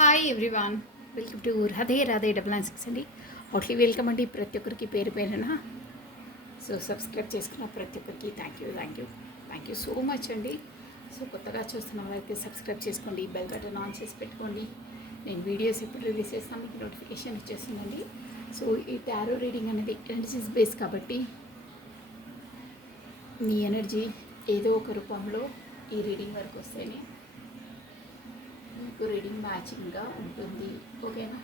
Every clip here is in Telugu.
Hi everyone, welcome to Radhe Radhe 996 అండి. హాట్లీ వెల్కమ్ అండి ప్రతి ఒక్కరికి పేరు పేరున. సో సబ్స్క్రైబ్ చేసుకున్న ప్రతి ఒక్కరికి థ్యాంక్ యూ సో మచ్ అండి. సో కొత్తగా చూస్తున్న వాళ్ళైతే సబ్స్క్రైబ్ చేసుకోండి, బెల్ బటన్ ఆన్ చేసి పెట్టుకోండి. నేను వీడియోస్ ఎప్పుడు రిలీజ్ చేస్తాను మీకు నోటిఫికేషన్ ఇచ్చేస్తుందండి. సో ఈ టారో రీడింగ్ అనేది ఎనర్జీస్ బేస్ కాబట్టి మీ ఎనర్జీ ఏదో ఒక రూపంలో ఈ రీడింగ్ వరకు వస్తేనే మీకు రీడింగ్ మ్యాచింగ్గా ఉంటుంది, ఓకేనా?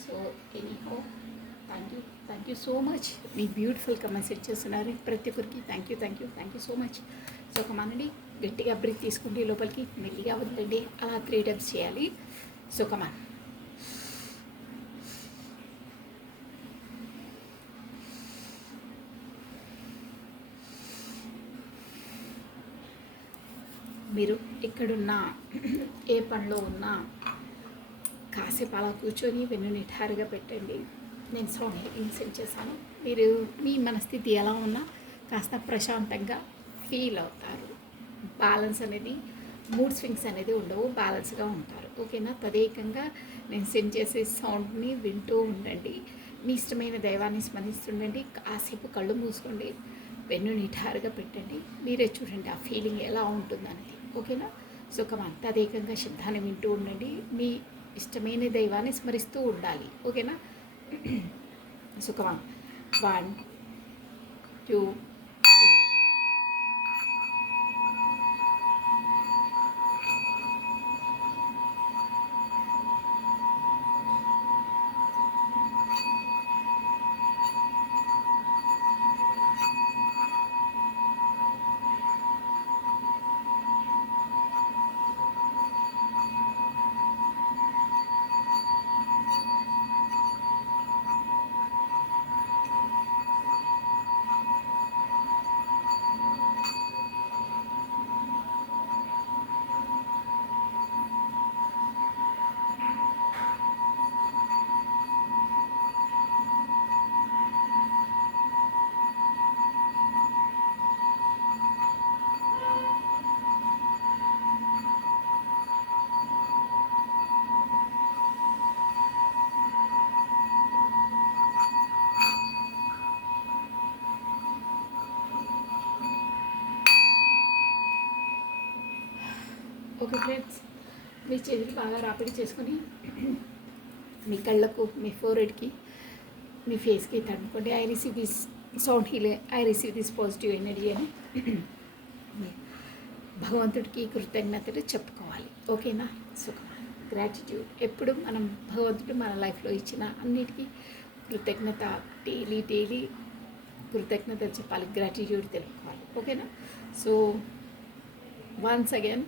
So anyhow thank you so much. మీ బ్యూటిఫుల్ కమెంట్స్ ఇచ్చేస్తున్నారు ప్రతి ఒక్కరికి. Thank you so much. So కమానండి, గట్టిగా బ్రీత్ తీసుకోండి, లోపలికి మెల్లిగా వదలండి. అలా 3 times చేయాలి. సో కమాన్. మీరు ఎక్కడున్నా, ఏ పనిలో ఉన్నా కాసేపు అలా కూర్చొని వెన్ను నిఠారుగా పెట్టండి. నేను సౌండ్ హీలింగ్ సెండ్ చేశాను. మీరు మీ మనస్థితి ఎలా ఉన్నా కాస్త ప్రశాంతంగా ఫీల్ అవుతారు. బ్యాలెన్స్ అనేది, మూడ్ స్వింగ్స్ అనేది ఉండవు, బ్యాలెన్స్గా ఉంటారు, ఓకేనా? తదేకంగా నేను సెండ్ చేసే సౌండ్ని వింటూ ఉండండి. మీ ఇష్టమైన దైవాన్ని స్మరిస్తుండండి. కాసేపు కళ్ళు మూసుకోండి, వెన్ను నిఠారుగా పెట్టండి. మీరే చూడండి ఆ ఫీలింగ్ ఎలా ఉంటుందనేది, ఓకేనా? సో కమాన్, తదేకంగా శబ్దాన్ని వింటూ ఉండండి. మీ ఇష్టమైన దైవాన్ని స్మరిస్తూ ఉండాలి, ఓకేనా? సో కమాన్, 1 2 3. ఓకే ఫ్రెండ్స్, మీ చేతులు బాగా రాపిడి చేసుకొని మీ కళ్ళకు, మీ ఫోర్హెడ్కి, మీ ఫేస్కి తడుపుకోండి. I receive this sound healing, I receive this positive energy అని భగవంతుడికి కృతజ్ఞతలు చెప్పుకోవాలి, ఓకేనా? So gratitude. ఎప్పుడు మనం భగవంతుడు మన లైఫ్లో ఇచ్చిన అన్నిటికీ కృతజ్ఞత, డైలీ కృతజ్ఞత చెప్పాలి, గ్రాటిట్యూడ్ తెలుపుకోవాలి, ఓకేనా? సో వన్స్ అగైన్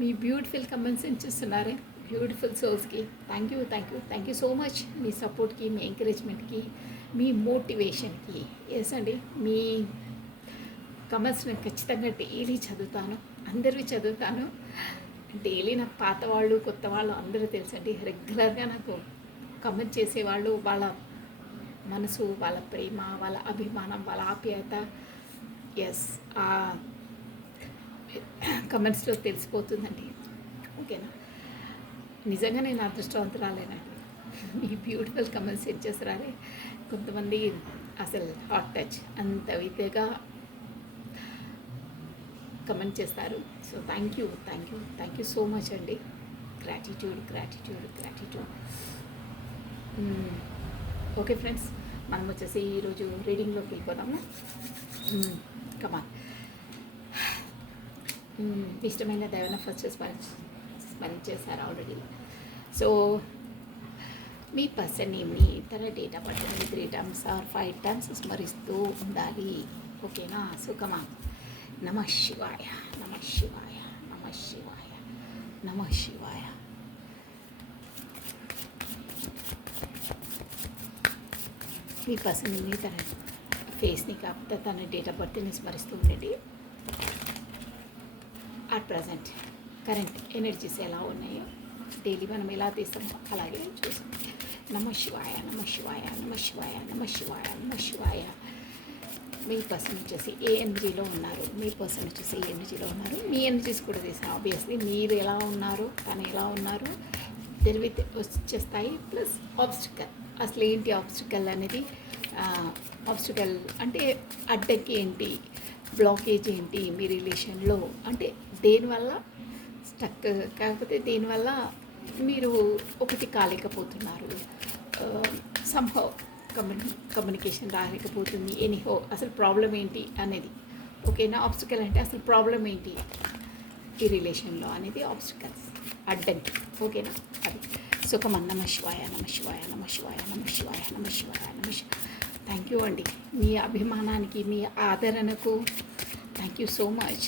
మీ బ్యూటిఫుల్ కమెంట్స్ చూస్తున్నారే, బ్యూటిఫుల్ సోల్స్కి థ్యాంక్ యూ సో మచ్. మీ సపోర్ట్కి, మీ ఎంకరేజ్మెంట్కి, మీ మోటివేషన్కి. ఎస్ అండి, మీ కమెంట్స్ నేను ఖచ్చితంగా డైలీ చదువుతాను, అందరివి చదువుతాను. డైలీ నాకు పాత వాళ్ళు, కొత్త వాళ్ళు అందరూ తెలుసండి. రెగ్యులర్గా నాకు కమెంట్ చేసేవాళ్ళు, వాళ్ళ మనసు, వాళ్ళ ప్రేమ, వాళ్ళ అభిమానం, వాళ్ళ ఆప్యాయత, ఎస్ కమెంట్స్లో తెలిసిపోతుందండి, ఓకేనా? నిజంగా నేను అదృష్టవంతురాలేనండి. మీ బ్యూటిఫుల్ కమెంట్స్ సెండ్ చేస్తారే. కొంతమంది అసలు హాట్ టచ్ అంత విధంగా కమెంట్ చేస్తారు. So thank you so much అండి. గ్రాటిట్యూడ్. ఓకే ఫ్రెండ్స్, మనం వచ్చేసి ఈరోజు రీడింగ్లోకి వెళ్ళిపోదాము. కమాన్. ఇష్టమైన దైవాన్ని ఫస్ట్ స్మరించేశారు ఆల్రెడీ. సో మీ పర్సన్ నేమ్ని, తన డేట్ ఆఫ్ బర్త్ని 3 times or 5 times స్మరిస్తూ ఉండాలి, ఓకేనా? So come on. నమః శివాయ. మీ పర్సన్ నేమ్ని, తన ఫేస్ని కాకపోతే తన డేట్ ఆఫ్ బర్త్ని స్మరిస్తూ ఉండండి. అట్ ప్రజెంట్ కరెంట్ ఎనర్జీస్ ఎలా ఉన్నాయో డైలీ మనం ఎలా తీస్తామో అలాగే చూసాం. నమః శివాయ. మీ పర్సన్ వచ్చేసి ఏ ఎనర్జీలో ఉన్నారు, మీ ఎనర్జీస్ కూడా తీసాను. ఆబ్వియస్లీ మీరు ఎలా ఉన్నారు, తను ఎలా ఉన్నారు, ఇద్దరివి వచ్చేస్తాయి. ప్లస్ ఆబ్స్టికల్, అసలు ఏంటి ఆబ్స్టికల్ అనేది, ఆబ్స్టికల్ అంటే అడ్డంకి ఏంటి, బ్లాకేజ్ ఏంటి మీ రిలేషన్లో, అంటే దేనివల్ల స్టక్, కాకపోతే దేనివల్ల మీరు ఒకటి కాలేకపోతున్నారు, సంహవ్ కమ్యూనికేషన్ రాలేకపోతుంది, ఎనీహో అసలు ప్రాబ్లం ఏంటి అనేది. ఓకేనా, ఆబ్స్టికల్ అంటే అసలు ప్రాబ్లం ఏంటి ఈ రిలేషన్లో అనేది ఆబ్స్టికల్స్, అడ్డంకి. ఓకేనా, అది సుఖమన్ నమ శివాయ నమ శివాయ నమ శివాయ నమ శివాయ నమ శివాయ నమ శివాయ. థ్యాంక్ యూ అండి, మీ అభిమానానికి మీ ఆదరణకు థ్యాంక్ యూ సో మచ్.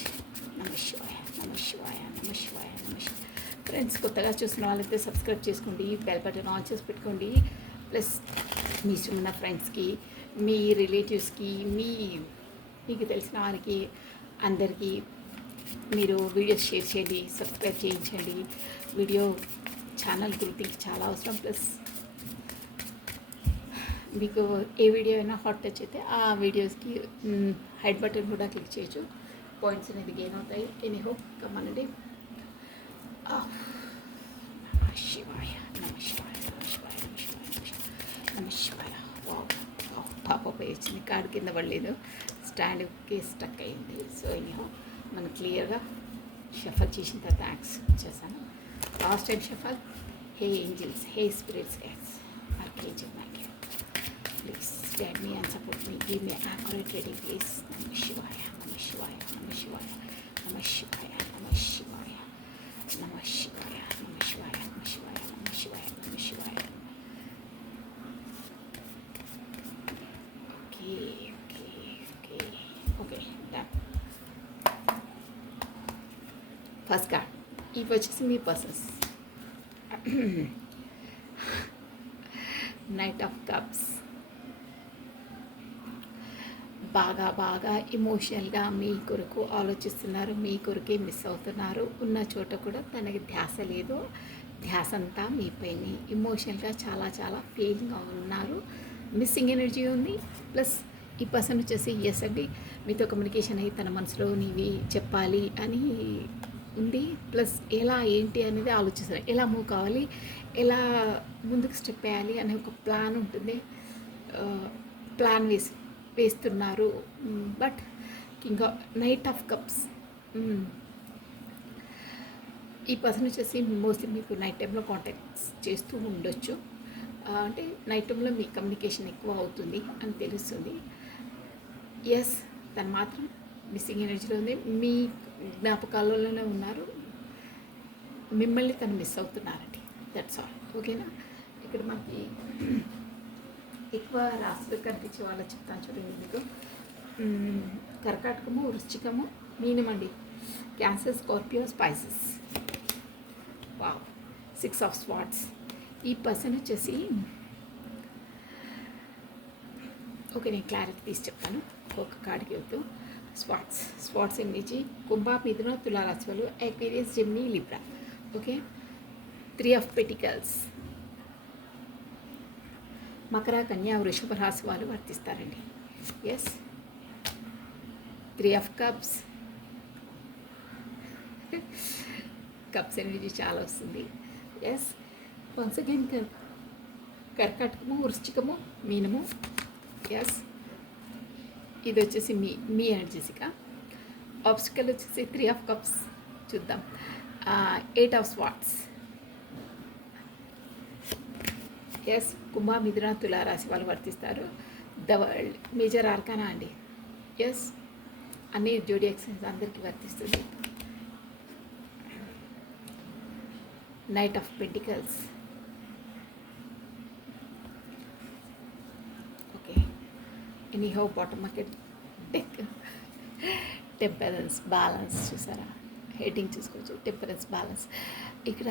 నమ శివాయ నమ శివాయ నమ శివాయ నమ శివాయ. ఫ్రెండ్స్, కొత్తగా చూసిన వాళ్ళైతే సబ్స్క్రైబ్ చేసుకోండి, బెల్ బటన్ ఆన్ చేసి పెట్టుకోండి. ప్లస్ మీ ఇష్టమైన ఫ్రెండ్స్కి, మీ రిలేటివ్స్కి, మీకు తెలిసిన వారికి అందరికీ మీరు వీడియోస్ షేర్ చేయండి, సబ్స్క్రైబ్ చేయించండి. వీడియో ఛానల్ గ్రోతింగ్కి చాలా అవసరం. ప్లస్ మీకు ఏ వీడియో అయినా హాట్ టచ్ అయితే ఆ వీడియోస్కి హైడ్ బటన్ కూడా క్లిక్ చేయొచ్చు, పాయింట్స్ అనేది గెయిన్ అవుతాయి. ఎనీహో కమ్మనండి. నమ శివాయ నమ శివాయ నమ శివాయ నమ శివాయ నమ శివాయ. పాప వచ్చింది, కాడు కింద పడలేదు, స్టాండ్కి స్టక్ అయింది. సో ఎనీహో మనం క్లియర్గా షఫల్ చేసిన తర్వాత యాక్స్ చేశాను. Last time shuffle, hey angels, hey spirits, guides, archangel Michael, please guide me and support me, give me accurate reading please. నమ శివాయ నమ శివాయ నమ శివాయ నమ శివాయ నమ శివాయ నమ శివాయ నమ శివాయ నమ శివాయ నమ శివాయ నమ శివాయ. Okay okay okay okay done. First card ఇవి వచ్చేసి మీ పర్సన్స్. నైట్ ఆఫ్ కప్స్, బాగా ఎమోషనల్గా మీ కొరకు ఆలోచిస్తున్నారు, మీ కొరకే మిస్ అవుతున్నారు. ఉన్న చోట కూడా తనకి ధ్యాస లేదు, ధ్యాస అంతా మీపైన. ఎమోషనల్గా చాలా ఫీలింగ్గా ఉన్నారు, మిస్సింగ్ ఎనర్జీ ఉంది. ప్లస్ ఈ పర్సన్ వచ్చేసి ఎస్ అండి, మీతో కమ్యూనికేషన్ అయ్యి తన మనసులో నీవి చెప్పాలి అని ఉంది. ప్లస్ ఎలా ఏంటి అనేది ఆలోచిస్తారు, ఎలా మూవ్ కావాలి, ఎలా ముందుకు స్టెప్ వేయాలి అనే ఒక ప్లాన్ ఉంటుంది. ప్లాన్ వేస్తున్నారు. బట్ ఇంకా నైట్ ఆఫ్ కప్స్, ఈ పర్సన్ వచ్చేసి మోస్ట్లీ మీకు నైట్ టైంలో కాంటాక్ట్స్ చేస్తూ ఉండొచ్చు. అంటే నైట్ టైంలో మీ కమ్యూనికేషన్ ఎక్కువ అవుతుంది అని తెలుస్తుంది. ఎస్, తను మాత్రం మిస్సింగ్ ఎనర్జీలో ఉంది, మీ జ్ఞాపకాలలోనే ఉన్నారు, మిమ్మల్ని తను మిస్ అవుతున్నారండి. That's all. ఓకేనా, ఇక్కడ మనకి ఎక్కువ రాశులు కనిపించే వాళ్ళు చెప్తాను చూడండి. మీకు కర్కాటకము, వృశ్చికము, మీనమండి, Cancer, Scorpio, Pisces. Wow, 6 of swords. ఈ పర్సన్ వచ్చేసి ఓకే, నేను క్లారిటీ తీసి చెప్తాను ఒక కార్డుకి వద్దు. స్వాట్స్ ఎనర్జీ, కుంభ, మిథున, తులారాశులు, Aquarius, Gemini, Libra. Okay, 3 of pentacles, మకర, కన్యా, వృషభ రాశి వాళ్ళు వర్తిస్తారండి. Yes, 3 of cups, cups energy చాలా వస్తుంది. ఎస్, వన్స్ అగైన్ కర్కాటకము, వృశ్చికము, మీనము. ఎస్, ఇది వచ్చేసి మీ ఎనర్జీసిగా. ఆబ్స్టికల్ వచ్చేసి 3 ఆఫ్ కప్స్. చూద్దాం, 8 ఆఫ్ స్వాట్స్. ఎస్, కుంభ, మిథున, తులారాశి వాళ్ళు వర్తిస్తారు. ద వరల్డ్, మేజర్ ఆర్కానా అండి. ఎస్, అన్ని జోడియాక్ సైన్స్ అందరికీ వర్తిస్తుంది. Knight of pentacles. Okay, anyhow bottom market deck, temperance, balance. చూసారా, హెడ్డింగ్ చూసుకోవచ్చు, టెంపరెన్స్, బ్యాలెన్స్. ఇక్కడ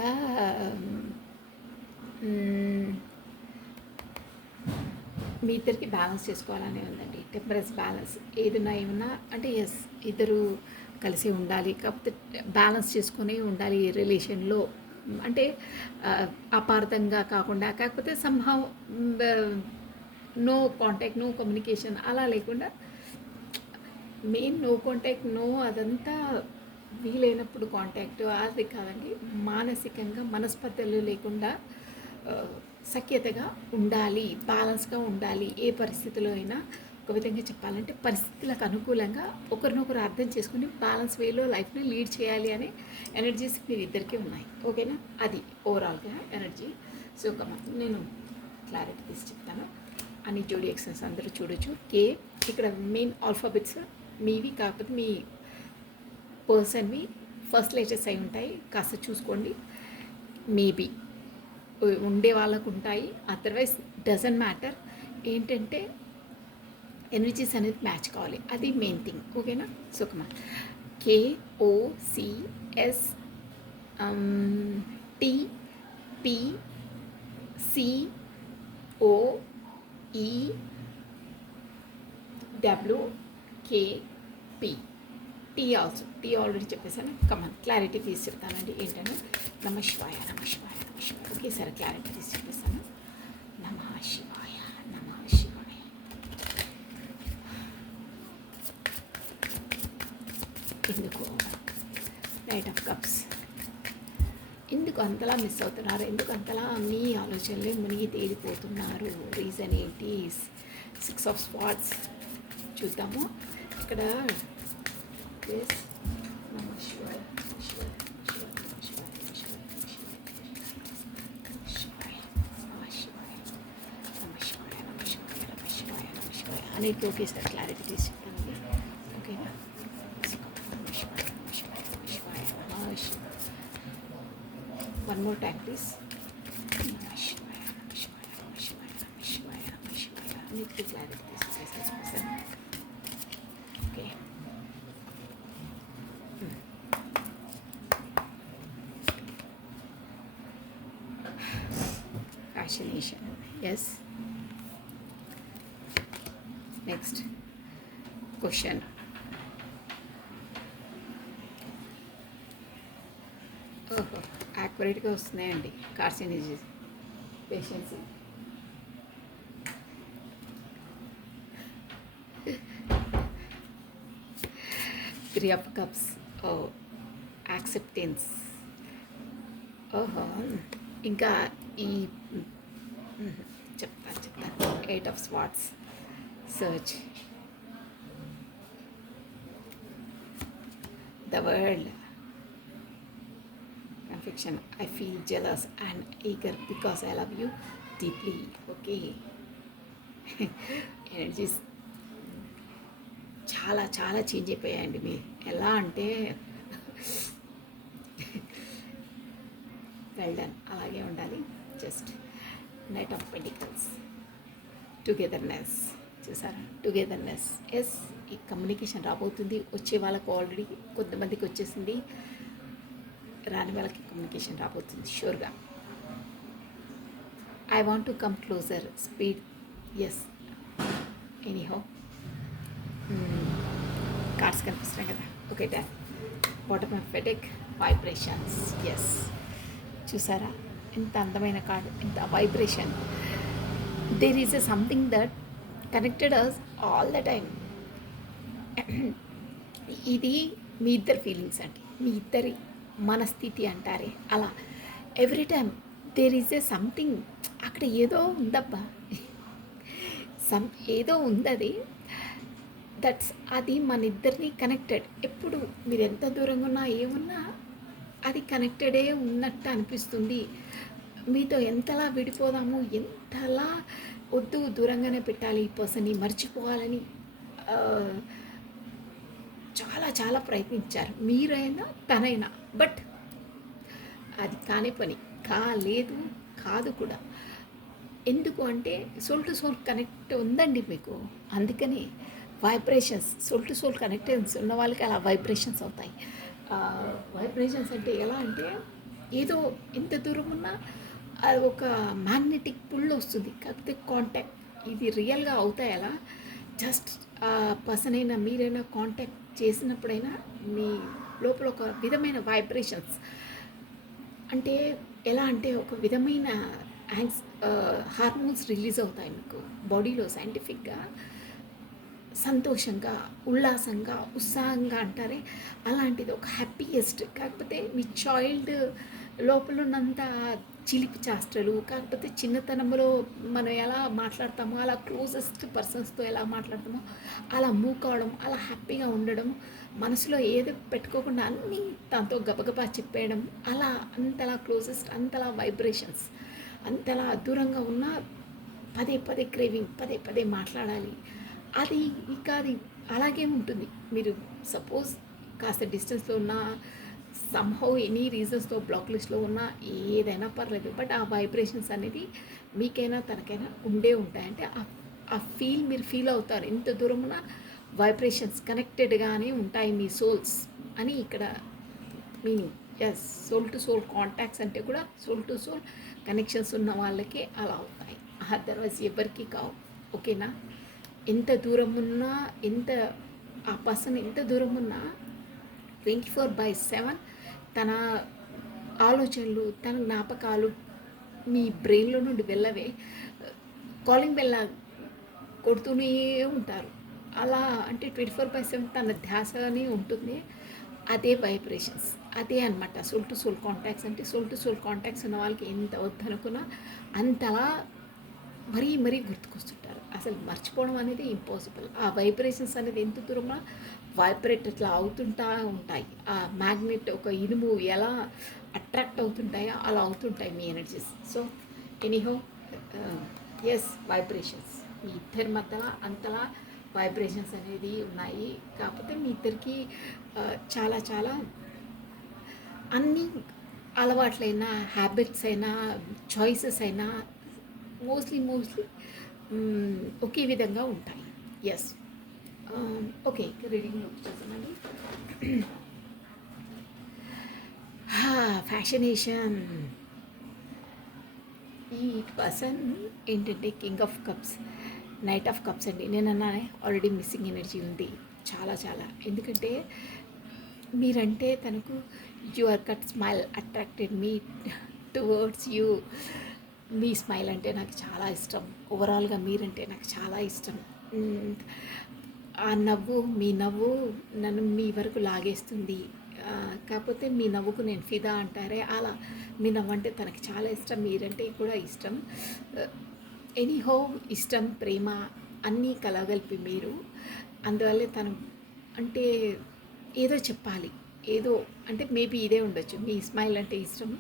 మీ ఇద్దరికి బ్యాలెన్స్ చేసుకోవాలనే ఉందండి. టెంపరెన్స్, బ్యాలెన్స్ ఏదైనా ఏమన్నా అంటే ఎస్, ఇద్దరు కలిసి ఉండాలి, కాకపోతే బ్యాలెన్స్ చేసుకొని ఉండాలి రిలేషన్లో. అంటే అపార్థంగా కాకుండా, కాకపోతే somehow no contact, no communication అలా లేకుండా, మెయిన్ నో కాంటాక్ట్, నో అదంతా వీలైనప్పుడు కాంటాక్ట్ అది కాదండి, మానసికంగా మనస్పర్ధలు లేకుండా ఆ, సఖ్యతగా ఉండాలి, బ్యాలెన్స్గా ఉండాలి. ఏ పరిస్థితిలో అయినా ఒక విధంగా చెప్పాలంటే పరిస్థితులకు అనుకూలంగా ఒకరినొకరు అర్థం చేసుకుని బ్యాలెన్స్ వేలో లైఫ్ని లీడ్ చేయాలి అనే ఎనర్జీస్ మీరు ఇద్దరికీ ఉన్నాయి. ఓకేనా, అది ఓవరాల్గా ఎనర్జీ. సో నేను క్లారిటీ తీసి చెప్తాను. అన్ని జోడియాక్సన్స్ అందరూ చూడొచ్చు. కే ఇక్కడ మెయిన్ ఆల్ఫాబెట్స్ మీవి, కాకపోతే మీ పర్సన్వి ఫస్ట్ లెటర్స్ అయి ఉంటాయి, కాస్త చూసుకోండి. మేబీ ఉండే వాళ్ళకు ఉంటాయి, అదర్వైజ్ డజంట్ మ్యాటర్. ఏంటంటే ఎనర్జీస్ అనేది మ్యాచ్ కావాలి, అది మెయిన్ థింగ్. ఓకేనా, so come on. KOCS TPCOEWKP. T also, T already చెప్పేసాను. కమాన్ క్లారిటీ తీసి చెప్తానండి. ఏంటంటే నమ శివాయ, నమ శివాయ, నమ శివాయ. ఒకేసారి క్లారిటీ తీసి చెప్పేసాను. నమ శివాయ, నమ శివాయ. ఎందుకు నైట్ ఆఫ్ కప్స్, ఎందుకు అంతలా మిస్ అవుతున్నారు, ఎందుకు అంతలా మీ ఆలోచనలే మునిగి తేలిపోతున్నారు? రీజన్ ఏంటి? 6 ఆఫ్ స్పాట్స్ చూద్దాము. ఇక్కడ నమ శివాయ, నమ శివాయ, నమ శివాయ, నమ శివాయ, నమ శివాయ, నమ శివాయ, నమ శివాయ, నమ శివాయ, నమ శివాయ, నమ శివాయ అనేది ఒకేసారి క్లారిటీ తీసి చెప్తానండి. ఓకేనా, నమ శివాయ, నమ శివాయ, నమ శివాయ, నమ శివాయ. One more time please. నమ శివాయ, నమ శివాయ, నమ శివాయ, నమ శివాయ, నమ శివాయ అన్నిటికీ క్లారిటీ తీసి చెప్పేసాను. Okay, fascination, yes. Next question. ఓహో, యాక్యురేట్గా వస్తున్నాయండి కార్సినేజెస్. పేషెన్సీ, త్రీ ఆఫ్ కప్స్, ఓ యాక్సెప్టెన్స్. ఓహో, ఇంకా ఈ చెప్తాను. 8 of swords, search the world, confection. I feel jealous and eager because I love you deeply. Okay, energies చాలా చాలా చేంజ్ అయిపోయాయండి. మీ ఎలా అంటే వెల్ డన్, అలాగే ఉండాలి. Just knight of pentacles, togetherness. చూసారా, టుగెదర్నెస్. ఎస్, ఈ కమ్యూనికేషన్ రాబోతుంది. వచ్చే వాళ్ళకు ఆల్రెడీ కొంతమందికి వచ్చేసింది, రాని వాళ్ళకి కమ్యూనికేషన్ రాబోతుంది షూర్గా. I want to come closer, speed. Yes, anyhow cards కనిపిస్తున్నాయి కదా. Okay, done. బాటమ్ ఆఫ్ ఫెటిక్, వైబ్రేషన్స్. ఎస్, చూసారా ఎంత అందమైన కార్డ్, ఎంత vibration. There is a something that connected us all the time. ఇది మీ ఇద్దరి ఫీలింగ్స్ అండి, మీ ఇద్దరి మనస్థితి అంటారే అలా. Every time there is a something, అక్కడ ఏదో ఉందబ్బా, ఏదో ఉంది. దట్స్ అది మన ఇద్దరిని కనెక్టెడ్. ఎప్పుడు మీరు ఎంత దూరంగా ఉన్నా ఏమున్నా అది కనెక్టెడే ఉన్నట్టు అనిపిస్తుంది. మీతో ఎంతలా విడిపోదాము, ఎంతలా వద్దు దూరంగానే పెట్టాలి, ఈ పర్సన్ని మర్చిపోవాలని చాలా చాలా ప్రయత్నించారు, మీరైనా తనైనా. బట్ అది కానే పని కాలేదు, కాదు కూడా. ఎందుకు అంటే సోల్ టు సోల్ కనెక్ట్ ఉందండి మీకు, అందుకని వైబ్రేషన్స్, సోల్ టు సోల్ కనెక్టెన్స్ ఉన్న వాళ్ళకి అలా వైబ్రేషన్స్ అవుతాయి. వైబ్రేషన్స్ అంటే ఎలా అంటే ఏదో ఎంత దూరం ఉన్నా అది ఒక మ్యాగ్నెటిక్ పుల్ వస్తుంది, కాకపోతే కాంటాక్ట్. ఇది రియల్గా అవుతాయి అలా. జస్ట్ పర్సన్ అయినా మీరైనా కాంటాక్ట్ చేసినప్పుడైనా మీ లోపల ఒక విధమైన వైబ్రేషన్స్, అంటే ఎలా అంటే ఒక విధమైన హార్మోన్స్ రిలీజ్ అవుతాయి మీకు బాడీలో. సైంటిఫిక్గా సంతోషంగా, ఉల్లాసంగా, ఉత్సాహంగా అంటారే అలాంటిది ఒక హ్యాపీయెస్ట్. కాకపోతే మీ చైల్డ్ లోపల ఉన్నంత చిలిపి చేష్టలు, కాకపోతే చిన్నతనంలో మనం ఎలా మాట్లాడతామో అలా క్లోజెస్ట్ పర్సన్స్తో ఎలా మాట్లాడతామో అలా మూవ్ కావడం, అలా హ్యాపీగా ఉండడం, మనసులో ఏదో పెట్టుకోకుండా అన్నీ తనతో గబగబా చెప్పేయడం, అలా అంతలా క్లోజెస్ట్, అంతలా వైబ్రేషన్స్, అంతలా దూరంగా ఉన్న పదే పదే క్రేవింగ్, పదే పదే మాట్లాడాలి. అది ఇక అది అలాగే ఉంటుంది. మీరు సపోజ్ కాస్త డిస్టెన్స్లో ఉన్న, సమ్హౌ ఎనీ రీజన్స్తో బ్లాక్ లిస్ట్లో ఉన్న, ఏదైనా పర్లేదు, బట్ ఆ వైబ్రేషన్స్ అనేది మీకైనా తనకైనా ఉండే ఉంటాయి. అంటే ఆ ఫీల్ మీరు ఫీల్ అవుతారు. ఎంత దూరం ఉన్న వైబ్రేషన్స్ కనెక్టెడ్గానే ఉంటాయి మీ సోల్స్ అని ఇక్కడ meaning. Yes, soul to soul contacts అంటే కూడా సోల్ టు సోల్ కనెక్షన్స్ ఉన్న వాళ్ళకే అలా అవుతాయి, అదర్వైజ్ ఎవరికి కావు. ఓకేనా? ఎంత దూరం ఉన్నా, ఎంత ఆ పర్సన్ ఎంత దూరం ఉన్నా 24/7 తన ఆలోచనలు, తన జ్ఞాపకాలు మీ బ్రెయిన్లో నుండి వెళ్ళవే, కాలింగ్ బెల్ కొడుతూనే ఉంటారు. అలా అంటే 24/7 తన ధ్యాసనే ఉంటుంది. అదే వైబ్రేషన్స్, అదే అనమాట సోల్ టు సోల్ కాంటాక్ట్స్. అంటే సోల్ టు సోల్ కాంటాక్ట్స్ ఉన్న వాళ్ళకి ఎంత వద్దనుకున్నా అంతలా మరీ మరీ గుర్తుకొస్తుంటారు. అసలు మర్చిపోవడం అనేది ఇంపాసిబుల్. ఆ వైబ్రేషన్స్ అనేది ఎంత దూరంగా వైబ్రేట్ అట్లా అవుతుంటా ఉంటాయి. ఆ మ్యాగ్నెట్, ఒక ఇనుము ఎలా అట్రాక్ట్ అవుతుంటాయో అలా అవుతుంటాయి మీ energies. So anyhow, yes, vibrations మీ ఇద్దరి మధ్య అంతలా వైబ్రేషన్స్ అనేది ఉన్నాయి. కాకపోతే మీ ఇద్దరికి చాలా చాలా అన్ని అలవాట్లైనా, హ్యాబిట్స్ అయినా, చాయిసెస్ అయినా మోస్ట్లీ ఒకే విధంగా ఉంటాయి. ఎస్. ఓకే, రీడింగ్ చూసామండి. ఫ్యాషనేషన్. ఈ పర్సన్ ఏంటంటే king of cups, knight of cups అండి. నేను అన్నానే ఆల్రెడీ మిస్సింగ్ ఎనర్జీ ఉంది చాలా చాలా. ఎందుకంటే మీరంటే తనకు your cut smile attracted me towards you. Me smile అంటే నాకు చాలా ఇష్టం. ఓవరాల్గా మీరంటే నాకు చాలా ఇష్టం. ఆ నవ్వు, మీ నవ్వు నన్ను మీ వరకు లాగేస్తుంది. కాకపోతే మీ నవ్వుకు నేను ఫిదా అంటారే అలా మీ నవ్వు అంటే తనకి చాలా ఇష్టం, మీరంటే కూడా ఇష్టం. ఎనీహో, ఇష్టం, ప్రేమ అన్నీ కలగలిపి మీరు. అందువల్లే తను అంటే ఏదో చెప్పాలి, ఏదో అంటే మేబీ ఇదే ఉండొచ్చు. మీ స్మైల్ అంటే ఇష్టం,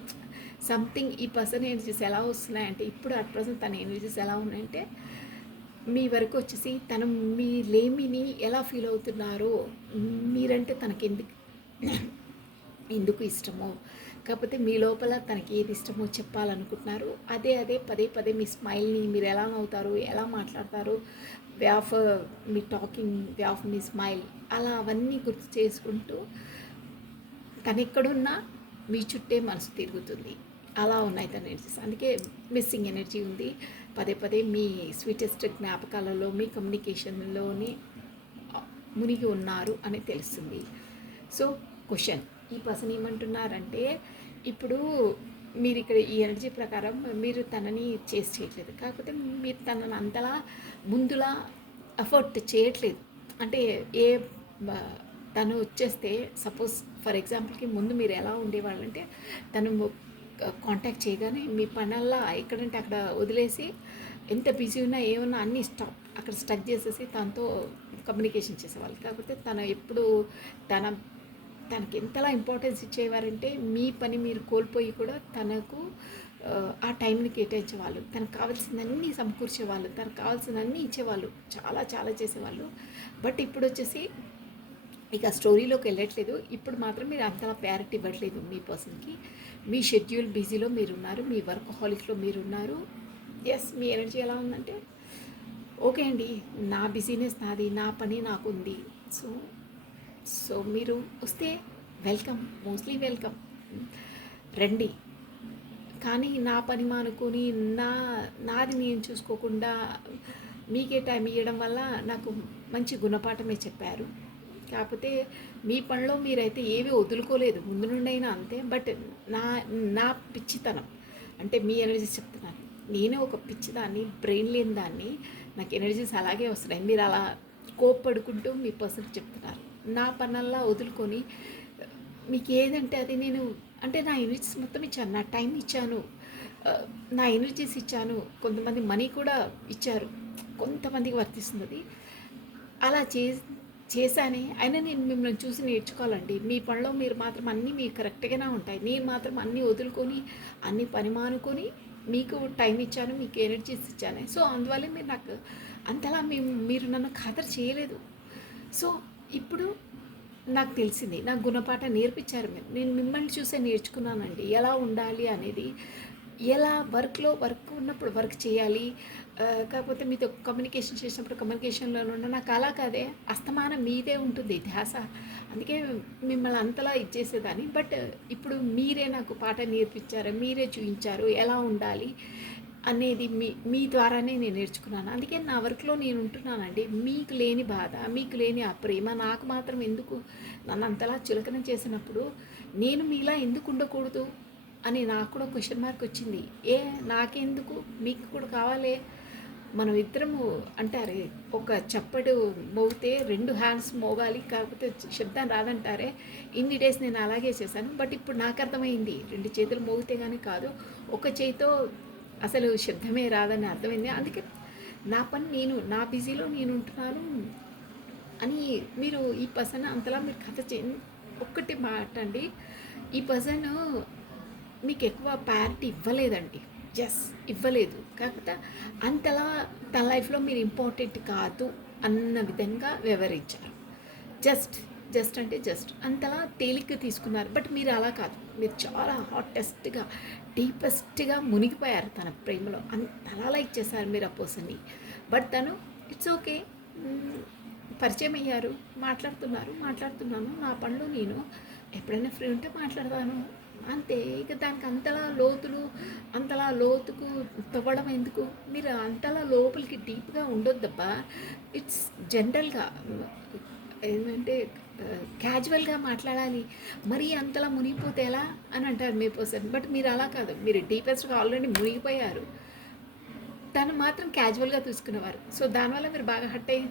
సంథింగ్. ఈ పర్సన్ ఎనర్జీస్ ఎలా వస్తున్నాయంటే ఇప్పుడు అట్ ప్రజెంట్ తన ఎనర్జీస్ ఎలా ఉన్నాయంటే మీ వరకు వచ్చేసి తను మీ లేమిని ఎలా ఫీల్ అవుతున్నారో, మీరంటే తనకి ఎందుకు ఇష్టమో, కాకపోతే మీ లోపల తనకి ఏది ఇష్టమో చెప్పాలనుకుంటున్నారు. అదే అదే పదే పదే మీ స్మైల్ని, మీరు ఎలా నవ్వుతారు, ఎలా మాట్లాడతారు, way of me talking, way of me smile, అలా అవన్నీ గుర్తు చేసుకుంటూ తను ఎక్కడున్నా మీ చుట్టే మనసు తిరుగుతుంది. అలా ఉన్నాయి తన ఎనర్జీస్. అందుకే మిస్సింగ్ ఎనర్జీ ఉంది. పదే పదే మీ స్వీటెస్ట్ జ్ఞాపకాలలో, మీ కమ్యూనికేషన్లోని మునిగి ఉన్నారు అని తెలుస్తుంది. సో క్వశ్చన్, ఈ పర్సన్ ఏమంటున్నారంటే ఇప్పుడు మీరు ఇక్కడ ఈ ఎనర్జీ ప్రకారం మీరు తనని చేసి చేయట్లేదు, కాకపోతే మీరు తనని అంతలా ముందులా ఎఫర్ట్ చేయట్లేదు. అంటే ఏ తను వచ్చేస్తే సపోజ్ ఫర్ ఎగ్జాంపుల్కి ముందు మీరు ఎలా ఉండేవాళ్ళంటే తను కాంటాక్ట్ చేయగానే మీ పనల్లా ఎక్కడంటే అక్కడ వదిలేసి, ఎంత బిజీ ఉన్నా ఏమన్నా అన్నీ అక్కడ స్టక్ చేసేసి తనతో కమ్యూనికేషన్ చేసేవాళ్ళు. కాకపోతే తను ఎప్పుడు తనకి ఎంతలా ఇంపార్టెన్స్ ఇచ్చేవారంటే మీ పని మీరు కోల్పోయి కూడా తనకు ఆ టైంని కేటాయించేవాళ్ళు, తనకు కావాల్సిందన్నీ సమకూర్చేవాళ్ళు, తనకు కావాల్సిందన్నీ ఇచ్చేవాళ్ళు, చాలా చాలా చేసేవాళ్ళు. బట్ ఇప్పుడు వచ్చేసి ఇక స్టోరీలోకి వెళ్ళట్లేదు. ఇప్పుడు మాత్రం మీరు అంతలా ప్రయారిటీ ఇవ్వట్లేదు మీ పర్సన్కి. మీ షెడ్యూల్ బిజీలో మీరున్నారు, మీ వర్క్ హాలిక్లో మీరున్నారు. ఎస్, మీ ఎనర్జీ ఎలా ఉందంటే ఓకే అండి, నా బిజీనెస్ నాది, నా పని నాకు ఉంది. సో మీరు వస్తే వెల్కమ్, మోస్ట్లీ వెల్కమ్, రండి. కానీ నా పని మానుకొని నాది నేను చూసుకోకుండా మీకే టైం ఇవ్వడం వల్ల నాకు మంచి గుణపాఠమే చెప్పారు. కాకపోతే మీ పనిలో మీరైతే ఏవి వదులుకోలేదు ముందు నుండి అయినా అంతే. బట్ నా నా పిచ్చితనం అంటే మీ ఎనర్జీస్ చెప్తున్నాను. నేనే ఒక పిచ్చిదాన్ని, బ్రెయిన్ లేని దాన్ని, నాకు ఎనర్జీస్ అలాగే వస్తున్నాయి. మీరు అలా కోప్పడుకుంటూ మీ పర్సన్కి చెప్తున్నారు. నా పనల్లా వదులుకొని మీకు ఏదంటే అది నేను అంటే నా ఎనర్జీస్ మొత్తం ఇచ్చాను, నా టైం ఇచ్చాను, నా ఎనర్జీస్ ఇచ్చాను, కొంతమంది మనీ కూడా ఇచ్చారు, కొంతమందికి వర్తిస్తుంది అది. అలా చేశానే అయినా నేను మిమ్మల్ని చూసి నేర్చుకోవాలండి. మీ పనిలో మీరు మాత్రం అన్నీ మీకు కరెక్ట్గానే ఉంటాయి. నేను మాత్రం అన్నీ వదులుకొని అన్నీ పని మానుకొని మీకు టైం ఇచ్చాను, మీకు ఎనర్జీస్ ఇచ్చాను. సో అందువల్ల మీరు నాకు అంతలా మీరు నన్ను ఖాతరు చేయలేదు. సో ఇప్పుడు నాకు తెలిసింది, నాకు గుణపాఠం నేర్పించారు మీరు. నేను మిమ్మల్ని చూసే నేర్చుకున్నానండి ఎలా ఉండాలి అనేది. ఎలా వర్క్ ఉన్నప్పుడు వర్క్ చేయాలి, కాకపోతే మీతో కమ్యూనికేషన్ చేసినప్పుడు కమ్యూనికేషన్లో నాకు అలా కాదే, అస్తమానం మీదే ఉంటుంది ధ్యాస. అందుకే మిమ్మల్ని అంతలా ఇచ్చేసేదాన్ని. బట్ ఇప్పుడు మీరే నాకు పాఠం నేర్పించారు, మీరే చూపించారు ఎలా ఉండాలి అనేది. మీ ద్వారానే నేను నేర్చుకున్నాను. అందుకే నా వర్క్లో నేను ఉంటున్నానండి. మీకు లేని బాధ, మీకు లేని ఆ ప్రేమ నాకు మాత్రం ఎందుకు? నన్ను అంతలా చులకన చేసినప్పుడు నేను మీలా ఎందుకు ఉండకూడదు అని నాకు కూడా క్వశ్చన్ మార్క్ వచ్చింది. నాకెందుకు, మీకు కూడా కావాలే. మనం ఇద్దరము అంటారే, ఒక చప్పడు మోగితే 2 హ్యాండ్స్ మోగాలి, కాకపోతే శబ్దం రాదంటారే. ఇన్ని డేస్ నేను అలాగే చేశాను. బట్ ఇప్పుడు నాకు అర్థమైంది, 2 చేతులు మోగితే కానీ కాదు, ఒక చేతితో అసలు శబ్దమే రాదని అర్థమైంది. అందుకే నా పని నేను, నా బిజీలో నేను ఉంటున్నాను అని. మీరు ఈ పర్సన్ అంతలా మీరు కథ ఒక్కటి మాట అండి, ఈ పర్సన్ మీకు ఎక్కువ ప్రయారిటీ ఇవ్వలేదండి. ఇవ్వలేదు. కాకపోతే అంతలా తన లైఫ్లో మీరు ఇంపార్టెంట్ కాదు అన్న విధంగా వ్యవహరించారు. జస్ట్ అంటే అంతలా తేలిక తీసుకున్నారు. బట్ మీరు అలా కాదు, మీరు చాలా హాటెస్ట్గా డీపెస్ట్గా మునిగిపోయారు తన ప్రేమలో. అంతలా లైక్ చేశారు మీరు ఆ పర్సన్ని. బట్ తను ఇట్స్ ఓకే, పరిచయం అయ్యారు, మాట్లాడుతున్నాను, నా పనిలో నేను ఎప్పుడైనా ఫ్రీ ఉంటే మాట్లాడతాను అంతే. ఇక దానికి అంతలా లోతుకు తవ్వడం ఎందుకు? మీరు అంతలా లోపలికి డీప్గా ఉండొద్దబ్బా. ఇట్స్ జనరల్గా ఏంటంటే క్యాజువల్గా మాట్లాడాలి. మరీ అంతలా మునిగిపోతే ఎలా అని అంటారు మీ పర్సన్. బట్ మీరు అలా కాదు, మీరు డీపెస్ట్గా ఆల్రెడీ మునిగిపోయారు. తను మాత్రం క్యాజువల్గా తీసుకునేవారు. సో దానివల్ల మీరు బాగా హట్ అయ్యి,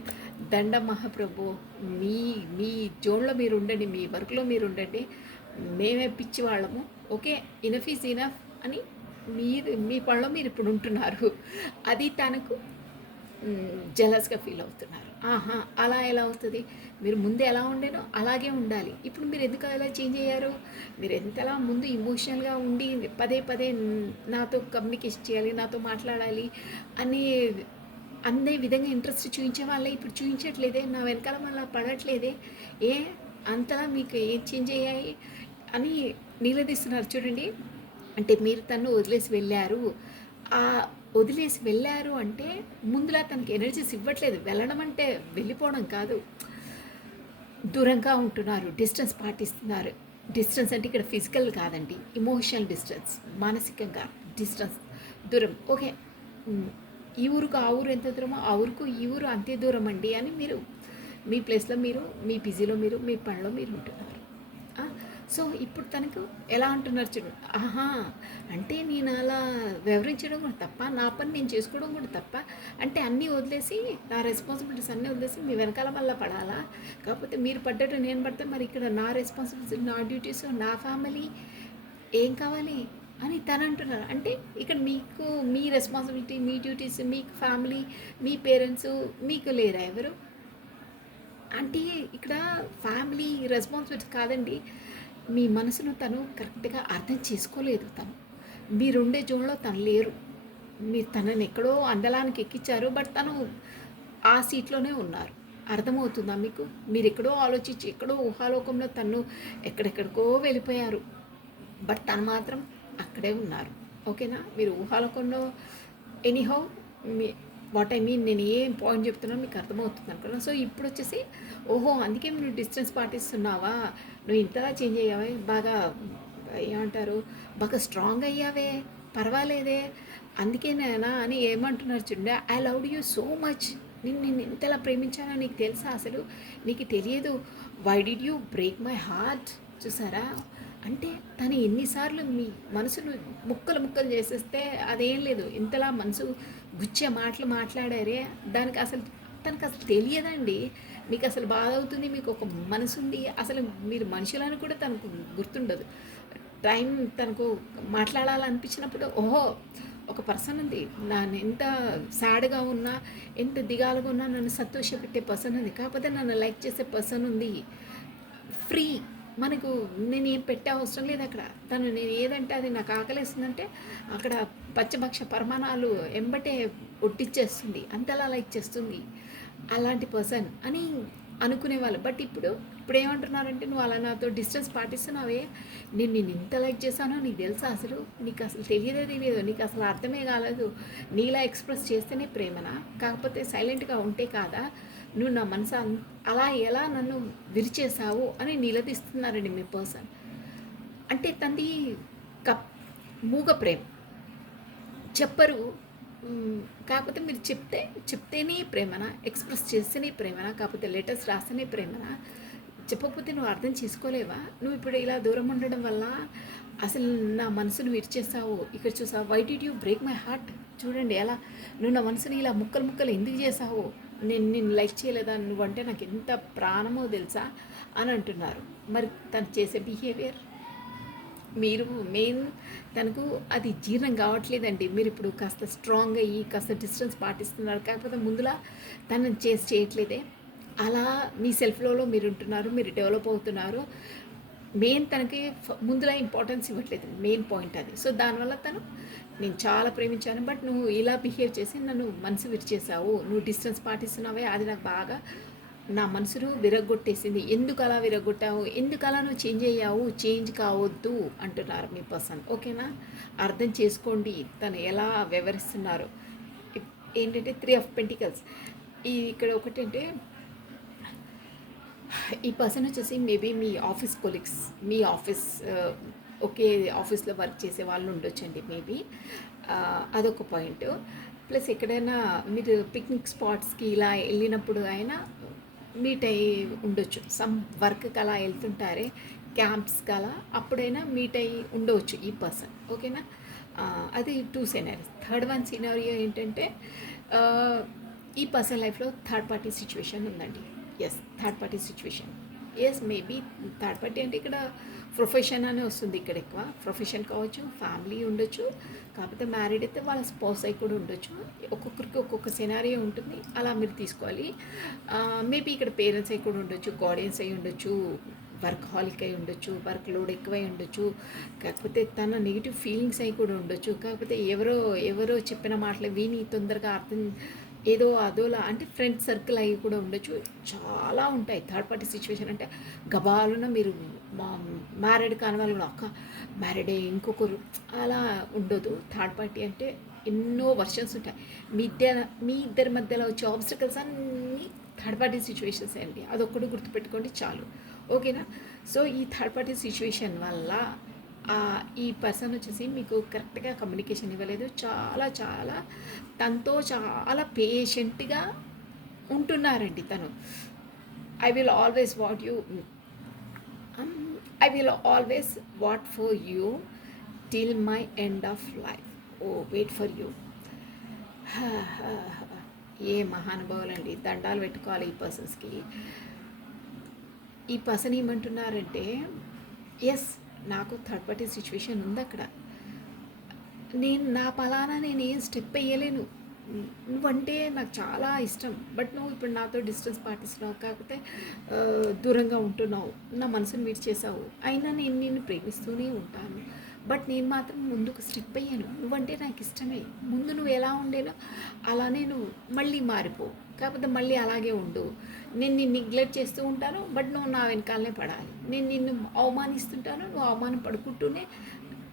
దండం మహాప్రభు, మీ జోన్లో మీరు ఉండండి, మీ వర్క్లో మీరు ఉండండి, మేమే పిచ్చి వాళ్ళము, ఓకే ఇనఫ్ ఈజ్ ఇనఫ్ అని మీ పనిలో మీరు ఇప్పుడు ఉంటున్నారు. అది తనకు జెలస్గా ఫీల్ అవుతున్నారు. అలా ఎలా అవుతుంది? మీరు ముందు ఎలా ఉండేనో అలాగే ఉండాలి. ఇప్పుడు మీరు ఎందుకు అలా చేంజ్ అయ్యారు? మీరు ఎంతలా ముందు ఇమోషనల్గా ఉండి పదే నాతో కమ్యూనికేషన్ చేయాలి, నాతో మాట్లాడాలి అనే విధంగా ఇంట్రెస్ట్ చూపించే వాళ్ళే ఇప్పుడు చూపించట్లేదే, నా వెనకాల మళ్ళీ పడట్లేదే, అంతలా మీకు ఏం చేంజ్ అయ్యాయి అని నిలదీస్తున్నారు చూడండి. అంటే మీరు తను వదిలేసి వెళ్ళారు అంటే ముందులా తనకి ఎనర్జీస్ ఇవ్వట్లేదు. వెళ్ళడం అంటే వెళ్ళిపోవడం కాదు, దూరంగా ఉంటున్నారు, డిస్టెన్స్ పాటిస్తున్నారు. డిస్టెన్స్ అంటే ఇక్కడ ఫిజికల్ కాదండి, ఇమోషనల్ డిస్టెన్స్, మానసికంగా డిస్టెన్స్, దూరం. ఓకే, ఈ ఊరుకు ఆ ఊరు ఎంత దూరమో ఆ ఊరుకు ఈ ఊరు అంతే దూరం అండి అని మీరు మీ ప్లేస్లో మీరు, మీ బిజీలో మీరు, మీ పనిలో మీరు ఉంటున్నారు. సో ఇప్పుడు తనకు ఎలా అంటున్నారు చూడు, అంటే నేను అలా వివరించడం కూడా తప్ప, నా పని నేను చేసుకోవడం కూడా తప్ప, అంటే అన్నీ వదిలేసి, నా రెస్పాన్సిబిలిటీస్ అన్నీ వదిలేసి మీ వెనకాల వల్ల పడాలా? కాకపోతే మీరు పడ్డట్టు నేను పడితే మరి ఇక్కడ నా రెస్పాన్సిబిలిటీ, నా డ్యూటీస్, నా ఫ్యామిలీ ఏం కావాలి అని తను అంటున్నారు. అంటే ఇక్కడ మీకు మీ రెస్పాన్సిబిలిటీ, మీ డ్యూటీస్, మీకు ఫ్యామిలీ, మీ పేరెంట్స్ మీకు లేరా ఎవరు? అంటే ఇక్కడ ఫ్యామిలీ రెస్పాన్సిబిలిటీ కాదండి, మీ మనసును తను కరెక్ట్గా అర్థం చేసుకోలేదు. మీరుండే జోన్లో తను లేరు. మీరు తనని ఎక్కడో అందలానికి ఎక్కించారు, బట్ తను ఆ సీట్లోనే ఉన్నారు. అర్థమవుతుందా మీకు? మీరు ఎక్కడో ఆలోచించి, ఎక్కడో ఊహాలోకంలో తను ఎక్కడెక్కడికో వెళ్ళిపోయారు, బట్ తను మాత్రం అక్కడే ఉన్నారు. ఓకేనా? మీరు ఊహాలోకంలో ఎనీహౌ వాట్ ఐ మీన్, నేను ఏం పాయింట్ చెప్తున్నాను మీకు అర్థమవుతుంది అనుకున్నాను. సో ఇప్పుడు వచ్చేసి అందుకే నువ్వు డిస్టెన్స్ పాటిస్తున్నావా, నువ్వు ఇంతలా చేంజ్ అయ్యావే, బాగా ఏమంటారు, బాగా స్ట్రాంగ్ అయ్యావే, పర్వాలేదే, అందుకేనా అని ఏమంటున్నారు చూడండి. I love you so much, నేను ఇంతలా ప్రేమించానో నీకు తెలుసా? అసలు నీకు తెలియదు. Why did you break my heart? చూసారా? అంటే తను ఎన్నిసార్లు మీ మనసును ముక్కలు చేసేస్తే అదేం లేదు, ఇంతలా మనసు గుచ్చే మాటలు మాట్లాడారే, దానికి అసలు తనకు అసలు తెలియదండి. మీకు అసలు బాధ అవుతుంది, మీకు ఒక మనసుంది, అసలు మీరు మనుషులని కూడా తనకు గుర్తుండదు. టైం తనకు మాట్లాడాలనిపించినప్పుడు ఓహో! ఒక పర్సన్ ఉంది. నన్ను ఎంత సాడ్‌గా ఉన్నా, ఎంత దిగాలుగా ఉన్నా నన్ను సంతోషపెట్టే పర్సన్ ఉంది. కాకపోతే నన్ను లైక్ చేసే పర్సన్ ఉంది. ఫ్రీ. మనకు నేనేం పెట్టే అవసరం లేదక్కడ. తను నేను ఏదంటే అది నాకు ఆకలేస్తుందంటే అక్కడ పంచభక్ష పరమాణాలు ఎంబటే ఒడ్డిచ్చేస్తుంది. అంతలా లైక్ చేస్తుంది. అలాంటి పర్సన్ అని అనుకునేవాళ్ళు. బట్ ఇప్పుడేమంటున్నారంటే నువ్వు అలా నాతో డిస్టెన్స్ పాటిస్తున్నావే, నేను నిన్ను ఇంత లైక్ చేశానో నీకు తెలుసా అసలు? నీకు అసలు తెలియదు. నీకు అసలు అర్థమే కాలేదు. నీలా ఎక్స్‌ప్రెస్ చేస్తేనే ప్రేమనా? కాకపోతే సైలెంట్‌గా ఉంటే కాదా? నువ్వు నా మనసు అలా ఎలా నన్ను విరిచేసావు అని నిలదీస్తున్నారండి మీ పర్సన్. అంటే తనది కప్ మూగ ప్రేమ. చెప్పరు. కాకపోతే మీరు చెప్తేనే ప్రేమనా? ఎక్స్‌ప్రెస్ చేస్తేనే ప్రేమనా? కాకపోతే లెటర్స్ రాస్తేనే ప్రేమనా? చెప్పకపోతే నువ్వు అర్థం చేసుకోలేవా? నువ్వు ఇప్పుడు ఇలా దూరం ఉండడం వల్ల అసలు నా మనసును విరిచేసావు. ఇక్కడ చూసావా? Why did you break my heart? చూడండి ఎలా నువ్వు నా మనసుని ఇలా ముక్కలు ముక్కలు ఎందుకు చేసావు? నేను నిన్ను లైక్ చేయలేదా? నువ్వంటే నాకు ఎంత ప్రాణమో తెలుసా అని అంటున్నారు. మరి తను చేసే బిహేవియర్ మీరు మెయిన్ తనకు అది జీర్ణం కావట్లేదండి. మీరు ఇప్పుడు కాస్త స్ట్రాంగ్ అయ్యి కాస్త డిస్టెన్స్ పాటిస్తున్నారు. కాకపోతే ముందులా తనని చేయట్లేదే. అలా మీ సెల్ఫ్ లోలో మీరు ఉంటున్నారు, మీరు డెవలప్ అవుతున్నారు. మెయిన్ తనకి ముందులా ఇంపార్టెన్స్ ఇవ్వట్లేదు. మెయిన్ పాయింట్ అది. సో దానివల్ల తను నేను చాలా ప్రేమించాను, బట్ నువ్వు ఇలా బిహేవ్ చేసి నన్ను మనసు విరిచేసావు, నువ్వు డిస్టెన్స్ పాటిస్తున్నావే, అది నాకు బాగా నా మనసును విరగొట్టేసింది. ఎందుకు అలా విరగొట్టావు? ఎందుకు అలా నువ్వు చేంజ్ అయ్యావు? చేంజ్ కావద్దు అంటున్నారు మీ పర్సన్. ఓకేనా? అర్థం చేసుకోండి తను ఎలా వ్యవహరిస్తున్నారు. ఏంటంటే 3 ఆఫ్ పెంటికల్స్. ఇక్కడ ఒకటంటే ఈ పర్సన్ వచ్చేసి మేబీ మీ ఆఫీస్ కొలీగ్స్, మీ ఆఫీస్ ఒకే ఆఫీస్లో వర్క్ చేసే వాళ్ళు ఉండొచ్చండి మేబీ. అదొక పాయింట్. ప్లస్ ఎక్కడైనా మీరు పిక్నిక్ స్పాట్స్కి ఇలా వెళ్ళినప్పుడు అయినా మీట్ అయ్యి ఉండొచ్చు. సమ్ వర్క్కి అలా వెళ్తుంటారే, క్యాంప్స్కి అలా, అప్పుడైనా మీట్ అయ్యి ఉండవచ్చు ఈ పర్సన్. ఓకేనా? అది 2 సినారియోస్. థర్డ్ వన్ సినారియో ఏంటంటే ఈ పర్సన్ లైఫ్లో థర్డ్ పార్టీ సిచ్యువేషన్ ఉందండి. Yes, third party situation. Yes, maybe third party అంటే ఇక్కడ ప్రొఫెషన్ అనే వస్తుంది. ఇక్కడ ఎక్కువ ప్రొఫెషన్ కావచ్చు, ఫ్యామిలీ ఉండొచ్చు, కాకపోతే మ్యారీడ్ అయితే వాళ్ళ స్పౌస్ అయి కూడా ఉండొచ్చు. ఒక్కొక్కరికి ఒక్కొక్క సినారియో ఉంటుంది, అలా మీరు తీసుకోవాలి. మేబీ ఇక్కడ పేరెంట్స్ అయి కూడా ఉండొచ్చు, గార్డియన్స్ అయి ఉండొచ్చు, వర్క్ హాలిక్ అయి ఉండొచ్చు, వర్క్ లోడ్ ఎక్కువై ఉండొచ్చు, కాకపోతే తన నెగిటివ్ ఫీలింగ్స్ అయి కూడా ఉండొచ్చు. కాకపోతే ఎవరో చెప్పిన మాటలు విని తొందరగా అర్థం ఏదో అదోలా అంటే ఫ్రెండ్ సర్కిల్ అవి కూడా ఉండొచ్చు. చాలా ఉంటాయి థర్డ్ పార్టీ సిచ్యువేషన్ అంటే. గబాలున మీరు మ్యారీడ్ కాని వాళ్ళు కూడా అక్క మ్యారీడే ఇంకొకరు అలా ఉండదు. థర్డ్ పార్టీ అంటే ఎన్నో వర్షన్స్ ఉంటాయి. మీ ఇద్దరి మధ్యలో వచ్చే ఆబ్స్టికల్స్ అన్నీ థర్డ్ పార్టీ సిచ్యువేషన్స్ అండి. అదొక్కటి గుర్తుపెట్టుకోండి చాలు. ఓకేనా? సో ఈ థర్డ్ పార్టీ సిచ్యువేషన్ వల్ల ఈ పర్సన్ వచ్చేసి మీకు కరెక్ట్గా కమ్యూనికేషన్ ఇవ్వలేదు. చాలా తనతో చాలా పేషెంట్గా ఉంటున్నారండి తను. I will always wait for you till my end of life. Wait for you. ఏ మహానుభావులండి, దండాలు పెట్టుకోవాలి ఈ పర్సన్స్కి. ఈ పర్సన్ ఏమంటున్నారంటే ఎస్, నాకు థర్డ్ పార్టీ సిచ్యువేషన్ ఉంది అక్కడ. నేను ఏం స్టెప్ వేయలేను. నువ్వంటే నాకు చాలా ఇష్టం, బట్ నువ్వు ఇప్పుడు నాతో డిస్టెన్స్ పాటిస్తున్నావు, కాకపోతే దూరంగా ఉంటున్నావు, నా మనసును విడిచేసావు. అయినా నేను నిన్ను ప్రేమిస్తూనే ఉంటాను, బట్ నేను మాత్రం ముందుకు స్టెప్ అయ్యాను. నువ్వంటే నాకు ఇష్టమే. ముందు నువ్వు ఎలా ఉండేనో అలానే నువ్వు మళ్ళీ మారిపో, కాకపోతే మళ్ళీ అలాగే ఉండు. నేను నిన్ను నెగ్లెక్ట్ చేస్తూ ఉంటాను, బట్ నువ్వు నా వెనకాలనే పడాలి. నేను నిన్ను అవమానిస్తుంటాను, నువ్వు అవమానం పడుకుంటూనే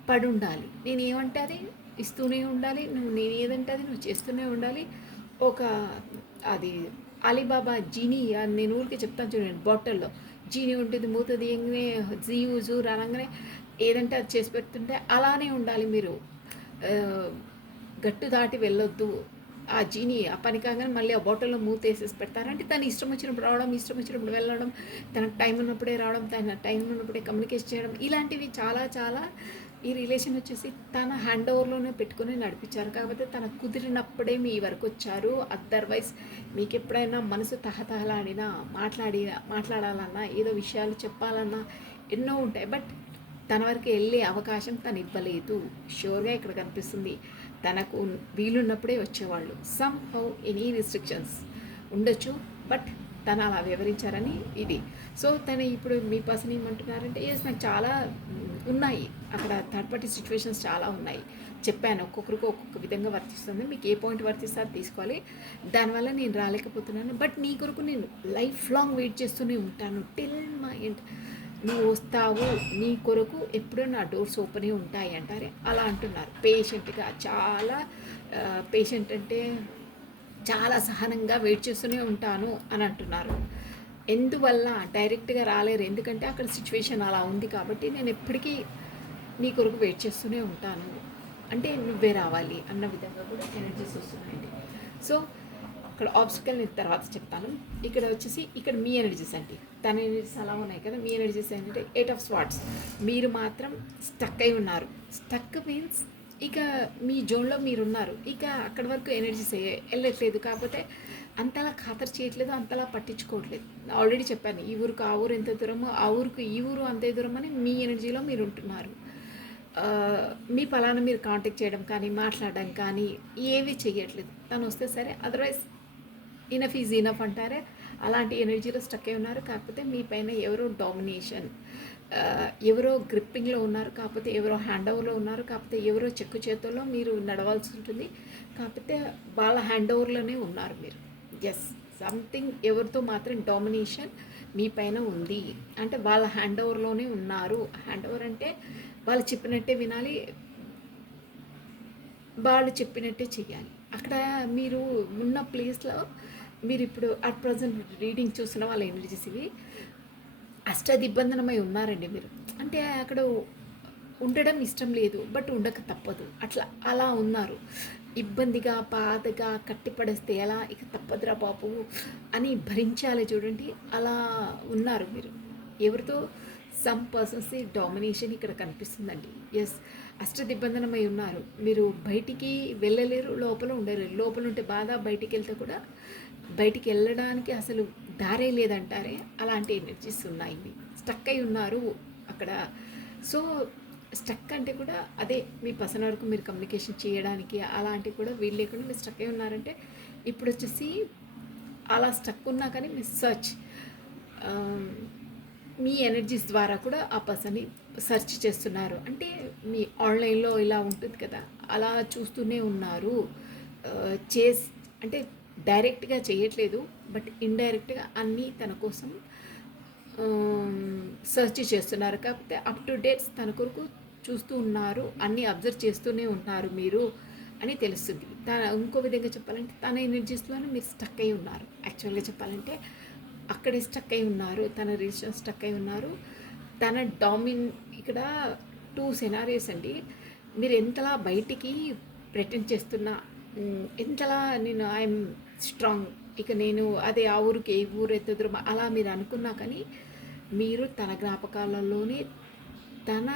పడి ఉండాలి. నేను ఏమంటే అది ఇస్తూనే ఉండాలి, నేను ఏదంటే అది నువ్వు చేస్తూనే ఉండాలి. అది అలీబాబా జీనీ, నేను ఊరికి చెప్తాను చూడండి, బాటిల్లో జీనీ ఉంటుంది, మూత తీయగానే జూర్ అనగానే ఏదంటే అది చేసి పెడుతుంటే అలానే ఉండాలి మీరు. గట్టు దాటి వెళ్ళొద్దు. ఆ జీనీ ఆ పని కాగానే మళ్ళీ ఆ బాటిల్లో మూత వేసేసి పెడతారంటే తను ఇష్టం వచ్చినప్పుడు రావడం, ఇష్టం వచ్చినప్పుడు వెళ్ళడం, తనకు టైం ఉన్నప్పుడే రావడం, తన టైం ఉన్నప్పుడే కమ్యూనికేషన్ చేయడం, ఇలాంటివి చాలా ఈ రిలేషన్ వచ్చేసి తన హ్యాండ్ ఓవర్లోనే పెట్టుకుని నడిపించారు, కాకపోతే తన కుదిరినప్పుడే మీ వరకు వచ్చారు. అదర్వైజ్ మీకు ఎప్పుడైనా మనసు తహతహలాడినా మాట్లాడాలన్నా ఏదో విషయాలు చెప్పాలన్నా ఎన్నో ఉంటాయి, బట్ తన వరకు వెళ్ళే అవకాశం తను ఇవ్వలేదు. షూర్గా ఇక్కడ కనిపిస్తుంది తనకు వీలున్నప్పుడే వచ్చేవాళ్ళు. సమ్ హౌ ఎనీ రిస్ట్రిక్షన్స్ ఉండొచ్చు, బట్ తను అలా వివరించారని ఇది. సో తను ఇప్పుడు మీ పర్సన్ ఏమంటున్నారంటే ఎస్ నాకు చాలా ఉన్నాయి, అక్కడ థర్డ్ పార్టీ సిచ్యువేషన్స్ చాలా ఉన్నాయి చెప్పాను, ఒక్కొక్కరికి ఒక్కొక్క విధంగా వర్తిస్తుంది, మీకు ఏ పాయింట్ వర్తిస్తారో తీసుకోవాలి, దానివల్ల నేను రాలేకపోతున్నాను, బట్ నీ కొరకు నేను లైఫ్ లాంగ్ వెయిట్ చేస్తూనే ఉంటాను టిల్ మై ఎండ్. నువ్వు వస్తావు, నీ కొరకు ఎప్పుడూ నా డోర్స్ ఓపెనే ఉంటాయి అంటారే అలా అంటున్నారు పేషెంట్గా. చాలా పేషెంట్ అంటే చాలా సహనంగా వెయిట్ చేస్తూనే ఉంటాను అని అంటున్నారు. ఎందువల్ల డైరెక్ట్గా రాలేరు, ఎందుకంటే అక్కడ సిచ్యువేషన్ అలా ఉంది కాబట్టి నేను ఎప్పటికీ నీ కొరకు వెయిట్ చేస్తూనే ఉంటాను అంటే నువ్వే రావాలి అన్న విధంగా కూడా ఎనర్జీస్ వస్తున్నాయండి. సో అక్కడ ఆబ్స్టికల్ నేను తర్వాత చెప్తాను. ఇక్కడ వచ్చేసి ఇక్కడ మీ ఎనర్జీస్ అండి, తన ఎనర్జీస్ అలా ఉన్నాయి కదా, మీ ఎనర్జీస్ ఏంటంటే 8 ఆఫ్ స్వార్డ్స్. మీరు మాత్రం స్టక్ అయి ఉన్నారు. స్టక్ మీన్స్ ఇక మీ జోన్లో మీరున్నారు, ఇక అక్కడి వరకు ఎనర్జీస్ వెళ్ళట్లేదు, కాకపోతే అంతలా ఖాతరు చేయట్లేదు, అంతలా పట్టించుకోవట్లేదు. ఆల్రెడీ చెప్పాను ఈ ఊరికి ఆ ఊరు ఎంత దూరమో ఆ ఊరికి ఈ ఊరు అంతే దూరం అని మీ ఎనర్జీలో మీరు ఉంటున్నారు. మీ పలానా మీరు కాంటాక్ట్ చేయడం కానీ మాట్లాడడం కానీ ఏవి చెయ్యట్లేదు. తను వస్తే సరే, అదర్వైజ్ ఇనఫ్ ఈజ్ ఇనఫ్ అంటారే అలాంటి ఎనర్జీలో స్టక్ అయి ఉన్నారు. కాకపోతే మీ పైన ఎవరో డామినేషన్, ఎవరో గ్రిప్పింగ్లో ఉన్నారు, కాకపోతే ఎవరో హ్యాండ్ ఓవర్లో ఉన్నారు, కాకపోతే ఎవరో చెక్కు చేతుల్లో మీరు నడవాల్సి ఉంటుంది, కాకపోతే వాళ్ళ హ్యాండ్ ఓవర్లోనే ఉన్నారు మీరు. ఎస్, సంథింగ్ ఎవరితో మాత్రం డామినేషన్ మీ పైన ఉంది అంటే వాళ్ళ హ్యాండ్ ఓవర్లోనే ఉన్నారు. హ్యాండ్ ఓవర్ అంటే వాళ్ళు చెప్పినట్టే వినాలి, వాళ్ళు చెప్పినట్టే చెయ్యాలి. అక్కడ మీరు ఉన్న ప్లేస్లో మీరు ఇప్పుడు అట్ ప్రజెంట్ రీడింగ్ చూసిన వాళ్ళ ఎనర్జీస్ ఇవి అష్టదిబ్బందనమై ఉన్నారండి మీరు. అంటే అక్కడ ఉండడం ఇష్టం లేదు, బట్ ఉండక తప్పదు, అలా ఉన్నారు. ఇబ్బందిగా బాధగా కట్టిపడేస్తే ఎలా, ఇక తప్పదురా బాబు అని భరించాలి చూడండి, అలా ఉన్నారు మీరు. ఎవరితో సమ్ పర్సన్స్ డామినేషన్ ఇక్కడ కనిపిస్తుందండి. ఎస్, అష్టదిబ్బందనమై ఉన్నారు మీరు. బయటికి వెళ్ళలేరు, లోపల ఉండలేరు. లోపల ఉంటే బాధ, బయటికి వెళ్తే కూడా బయటికి వెళ్ళడానికి అసలు దారే లేదంటారే అలాంటి ఎనర్జీస్ ఉన్నాయి. స్టక్ అయి ఉన్నారు అక్కడ. సో స్టక్ అంటే కూడా అదే మీ పర్సన్ వరకు మీరు కమ్యూనికేషన్ చేయడానికి అలాంటివి కూడా వీలు లేకుండా మీరు స్టక్ అయి ఉన్నారంటే ఇప్పుడు వచ్చేసి అలా స్టక్ ఉన్నా కానీ మీ సర్చ్ మీ ఎనర్జీస్ ద్వారా కూడా ఆ పర్సన్ని సెర్చ్ చేస్తున్నారు. అంటే మీ ఆన్లైన్లో ఇలా ఉంటుంది కదా, అలా చూస్తూనే ఉన్నారు. అంటే డైరెక్ట్గా చేయట్లేదు, బట్ ఇండైరెక్ట్గా అన్నీ తన కోసం సెర్చ్ చేస్తున్నారు. కాకపోతే అప్ టు డేట్స్ తన కొరకు చూస్తూ ఉన్నారు, అన్నీ అబ్జర్వ్ చేస్తూనే ఉన్నారు మీరు అని తెలుస్తుంది. ఇంకో విధంగా చెప్పాలంటే తన ఎనర్జీస్లోనే మీరు స్టక్ అయి ఉన్నారు. యాక్చువల్గా చెప్పాలంటే అక్కడే స్టక్ అయి ఉన్నారు, తన రిలేషన్ స్టక్ అయి ఉన్నారు. తన ఇక్కడ 2 సెనారియోస్ అండి. మీరు ఎంతలా బయటికి ప్రెటెండ్ చేస్తున్నా, ఎంతలా నేను ఐఎమ్ స్ట్రాంగ్, ఇక నేను అదే ఆ ఊరికి ఏ ఊరు ఎత్తుదురు అలా మీరు అనుకున్నా కానీ మీరు తన జ్ఞాపకాలలోనే తన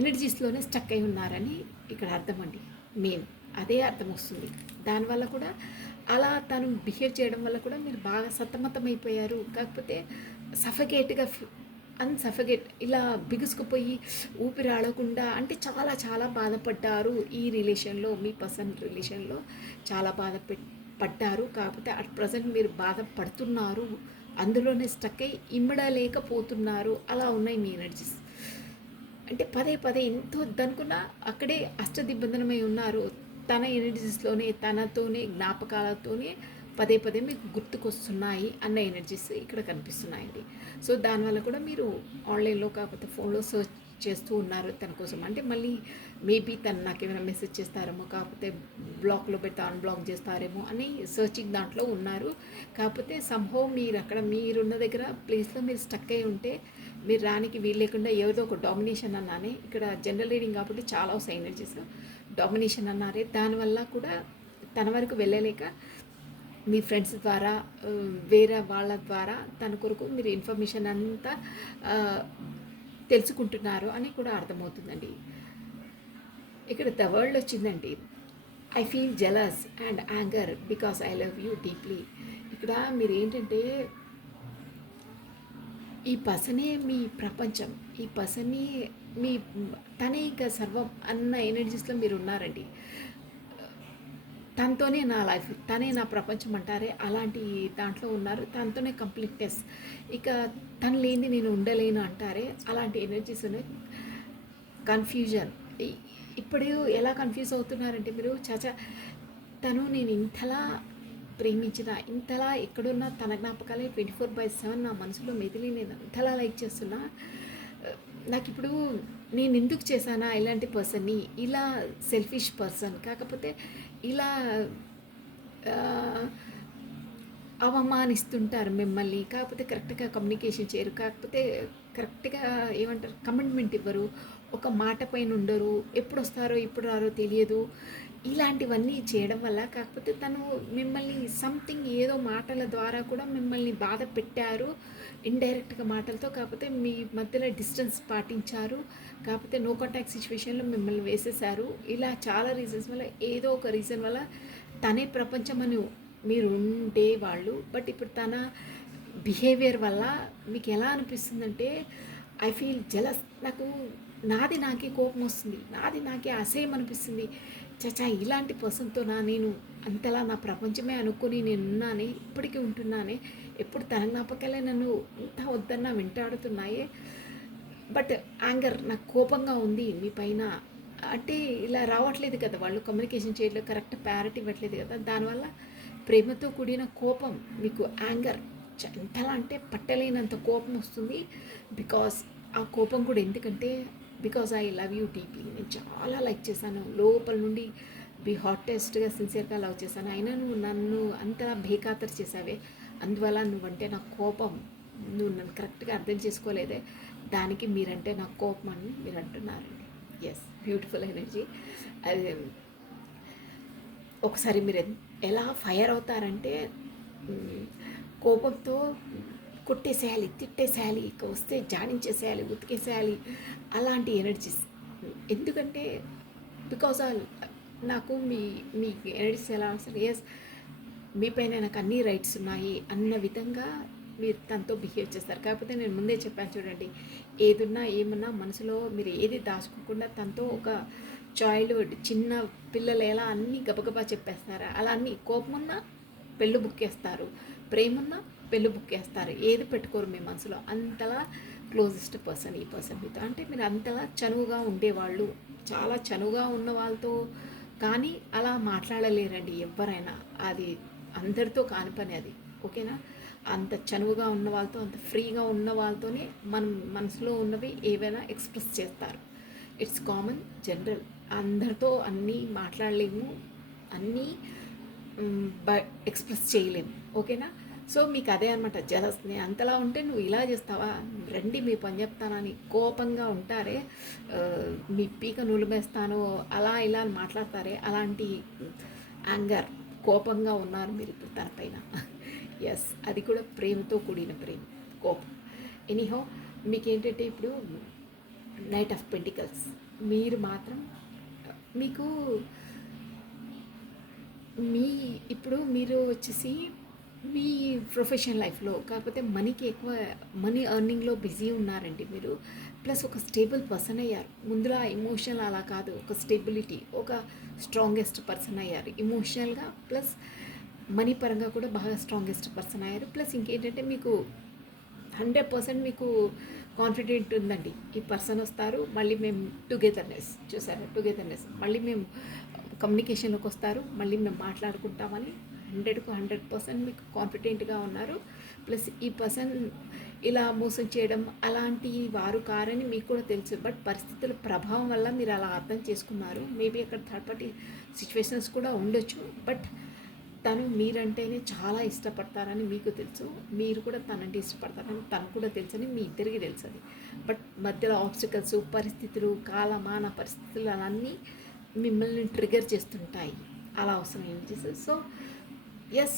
ఎనర్జీస్లోనే స్టక్ అయి ఉన్నారని ఇక్కడ అర్థం అండి. మెయిన్ అదే అర్థం వస్తుంది. దానివల్ల కూడా అలా తను బిహేవ్ చేయడం వల్ల కూడా మీరు బాగా సతమతమైపోయారు. కాకపోతే సఫకేట్గా అన్సఫకేట్ ఇలా బిగుసుకుపోయి ఊపిరి ఆడకుండా అంటే చాలా చాలా బాధపడ్డారు. ఈ రిలేషన్లో మీ పర్సన్ రిలేషన్లో చాలా పడ్డారు. కాకపోతే అట్ ప్రజెంట్ మీరు బాధపడుతున్నారు, అందులోనే స్టక్ అయ్యి ఇమ్మడలేకపోతున్నారు. అలా ఉన్నాయి మీ ఎనర్జీస్. అంటే పదే పదే ఎంతో వద్దనుకున్నా అక్కడే అష్టదిబ్బందనమై ఉన్నారు. తన ఎనర్జీస్లోనే తనతోనే జ్ఞాపకాలతోనే పదే పదే మీకు గుర్తుకొస్తున్నాయి అన్న ఎనర్జీస్ ఇక్కడ కనిపిస్తున్నాయండి. సో దానివల్ల కూడా మీరు ఆన్లైన్లో కాకపోతే ఫోన్లో సర్చ్ చేస్తూ ఉన్నారు తన కోసం. అంటే మళ్ళీ మేబీ తను నాకేమైనా మెసేజ్ చేస్తారేమో, కాకపోతే బ్లాక్లో పెడితే అన్బ్లాక్ చేస్తారేమో అని సర్చింగ్ దాంట్లో ఉన్నారు. కాకపోతే సంహౌ మీరు అక్కడ మీరున్న దగ్గర ప్లేస్లో మీరు స్టక్ అయి ఉంటే మీరు రానికి వీలు లేకుండా ఏదో ఒక డామినేషన్ అన్నానే. ఇక్కడ జనరల్ రీడింగ్ కాబట్టి చాలా వస్తాయి ఎనర్జీస్. డామినేషన్ అన్నారే, దానివల్ల కూడా తన వరకు వెళ్ళలేక మీ ఫ్రెండ్స్ ద్వారా వేరే వాళ్ళ ద్వారా తన కొరకు మీరు ఇన్ఫర్మేషన్ అంతా తెలుసుకుంటున్నారు అని కూడా అర్థమవుతుందండి. ఇక్కడ ద వర్డ్ వచ్చిందండి. I feel jealous and anger because I love you deeply. ఇక్కడ మీరు ఏంటంటే ఈ పర్సనే మీ ప్రపంచం, ఈ పర్సన్ని మీ తనే ఇంకా సర్వం అన్న ఎనర్జీస్లో మీరు ఉన్నారండి. తనతోనే నా లైఫ్, తనే నా ప్రపంచం అంటారే అలాంటి దాంట్లో ఉన్నారు. తనతోనే కంప్లీట్నెస్, ఇక తను లేనిది నేను ఉండలేను అంటారే అలాంటి ఎనర్జీస్ ఉన్నాయి. కన్ఫ్యూజన్, ఇప్పుడు ఎలా కన్ఫ్యూజ్ అవుతున్నారంటే మీరు, చాచా తను నేను ఇంతలా ప్రేమించిన, ఇంతలా ఎక్కడున్నా తన జ్ఞాపకాలే 24/7 నా మనసులో మెదిలి నేను అంతలా లైక్ చేస్తున్నా. నాకు ఇప్పుడు నేను ఎందుకు చేశానా ఇలాంటి పర్సన్ని, ఇలా సెల్ఫిష్ పర్సన్, కాకపోతే ఇలా అవమానిస్తుంటారు మిమ్మల్ని, కాకపోతే కరెక్ట్గా కమ్యూనికేషన్ చేయరు, కాకపోతే కరెక్ట్గా ఏమంటారు కమిట్మెంట్ ఇవ్వరు, ఒక మాట పైన ఉండరు, ఎప్పుడు వస్తారో ఎప్పుడు రారో తెలియదు, ఇలాంటివన్నీ చేయడం వల్ల. కాకపోతే తను మిమ్మల్ని సంథింగ్ ఏదో మాటల ద్వారా కూడా మిమ్మల్ని బాధ పెట్టారు, ఇండైరెక్ట్గా మాటలతో, కాకపోతే మీ మధ్యలో డిస్టెన్స్ పాటించారు, కాకపోతే నో కాంటాక్ట్ సిచ్యువేషన్లో మిమ్మల్ని వేసేసారు. ఇలా చాలా రీజన్స్ వల్ల, ఏదో ఒక రీజన్ వల్ల తనే ప్రపంచం అని మీరు ఉండేవాళ్ళు. బట్ ఇప్పుడు తన బిహేవియర్ వల్ల మీకు ఎలా అనిపిస్తుందంటే, ఐ ఫీల్ జెలస్, నాకు నాది నాకే కోపం వస్తుంది, నాది నాకే అసహ్యం అనిపిస్తుంది. చచా ఇలాంటి పర్సన్తో నేను అంతలా నా ప్రపంచమే అనుకుని నేను ఉన్నానే, ఇప్పటికీ ఉంటున్నానే, ఎప్పుడు తన జ్ఞాపకాలే నన్ను ఇంత వద్దన్నా వెంటాడుతున్నాయే. బట్ యాంగర్, నాకు కోపంగా ఉంది మీ పైన అంటే ఇలా రావట్లేదు కదా, వాళ్ళు కమ్యూనికేషన్ చేయట్లేదు, కరెక్ట్ ప్యారిటీ ఇవ్వట్లేదు కదా, దానివల్ల ప్రేమతో కూడిన కోపం మీకు యాంగర్, ఎంతలా అంటే పట్టలేనంత కోపం వస్తుంది. బికాస్ ఆ కోపం కూడా ఎందుకంటే, because I love you deeply, నేను చాలా లైక్ చేశాను లోపల నుండి, బీ హాటెస్ట్గా సిన్సియర్గా లవ్ చేశాను, అయినా నువ్వు నన్ను అంతలా బేఖాతరు చేసావే, అందువల్ల నువ్వంటే నాకు కోపం, నువ్వు నన్ను కరెక్ట్గా అర్థం చేసుకోలేదే, దానికి మీరంటే నాకు కోపం అని మీరు అంటున్నారండి. Yes, beautiful energy. అది ఒకసారి మీరు ఎలా ఫైర్ అవుతారంటే, కోపంతో కొట్టేసేయాలి, తిట్టేసేయాలి, ఇక వస్తే జాడించేసేయాలి, ఉతికేసేయాలి, అలాంటి ఎనర్జీస్. ఎందుకంటే బికాజ్ నాకు మీ మీ ఎనర్జీస్ ఎలా వస్తుంది, ఎస్ మీ పైన నాకు అన్ని రైట్స్ ఉన్నాయి అన్న విధంగా మీరు తనతో బిహేవ్ చేస్తారు. కాకపోతే నేను ముందే చెప్పాను చూడండి, ఏదున్నా ఏమన్నా మనసులో మీరు ఏది దాచుకోకుండా తనతో ఒక చైల్డ్హుడ్, చిన్న పిల్లలు ఎలా అన్నీ గబగబా చెప్పేస్తారా, అలా అన్నీ కోపమున్నా పెళ్ళు బుక్కేస్తారు, ప్రేమున్నా పెళ్ళు బుక్కేస్తారు, ఏది పెట్టుకోరు మీ మనసులో. అంతలా క్లోజెస్ట్ పర్సన్ ఈ పర్సన్ మీతో. అంటే మీరు అంతలా చనువుగా ఉండేవాళ్ళు, చాలా చనువుగా ఉన్న వాళ్ళతో కానీ అలా మాట్లాడలేరండి ఎవరైనా, అది అందరితో కాని పని అది, ఓకేనా. అంత చనువుగా ఉన్న వాళ్ళతో, అంత ఫ్రీగా ఉన్న వాళ్ళతోనే మనం మనసులో ఉన్నవి ఏవైనా ఎక్స్ప్రెస్ చేస్తారు. ఇట్స్ కామన్, జనరల్, అందరితో అన్నీ మాట్లాడలేము, అన్నీ ఎక్స్ప్రెస్ చేయలేము, ఓకేనా. సో మీకు అదే అనమాట జలస్, నేను అంతలా ఉంటే నువ్వు ఇలా చేస్తావా, రండి మీ పని చెప్తానని కోపంగా ఉంటారే, మీ పీక నులిమేస్తాను అలా ఇలా అని మాట్లాడతారే, అలాంటి యాంగర్, కోపంగా ఉన్నారు మీరు ఇప్పుడు తనపైన. ఎస్, అది కూడా ప్రేమతో కూడిన ప్రేమ, కోపం. ఎనీహో మీకేంటంటే ఇప్పుడు నైట్ ఆఫ్ పెంటికల్స్, మీరు మాత్రం మీకు ఇప్పుడు మీరు వచ్చేసి మీ ప్రొఫెషనల్ లైఫ్లో, కాకపోతే మనీకి ఎక్కువ మనీ ఎర్నింగ్లో బిజీ ఉన్నారండి మీరు, ప్లస్ ఒక స్టేబుల్ పర్సన్ అయ్యారు. ముందులా ఎమోషనల్ అలా కాదు, ఒక స్టెబిలిటీ, ఒక స్ట్రాంగెస్ట్ పర్సన్ అయ్యారు ఎమోషనల్గా, ప్లస్ మనీ పరంగా కూడా బాగా స్ట్రాంగెస్ట్ పర్సన్ అయ్యారు. ప్లస్ ఇంకేంటంటే మీకు 100% మీకు కాన్ఫిడెంట్ ఉందండి, ఈ పర్సన్ వస్తారు, మళ్ళీ మేము టుగెదర్నెస్, చూసారా టుగెదర్నెస్, మళ్ళీ మేము కమ్యూనికేషన్లోకి వస్తారు, మళ్ళీ మేము మాట్లాడుకుంటామని 100% మీకు కాన్ఫిడెంట్గా ఉన్నారు. ప్లస్ ఈ పర్సన్ ఇలా మోసం చేయడం అలాంటి వారు కారని మీకు కూడా తెలుసు, బట్ పరిస్థితుల ప్రభావం వల్ల మీరు అలా అర్థం చేసుకున్నారు. మేబీ అక్కడ థర్డ్ పార్టీ సిచ్యువేషన్స్ కూడా ఉండొచ్చు, బట్ తను మీరంటేనే చాలా ఇష్టపడతారని మీకు తెలుసు, మీరు కూడా తనంటే ఇష్టపడతారని తనకు కూడా తెలుసని మీ ఇద్దరికి తెలుసు అది. బట్ మధ్యలో ఆబ్స్టికల్స్, పరిస్థితులు, కాలమాన పరిస్థితులు అవన్నీ మిమ్మల్ని ట్రిగర్ చేస్తుంటాయి, అలా అవసరం energies. So yes,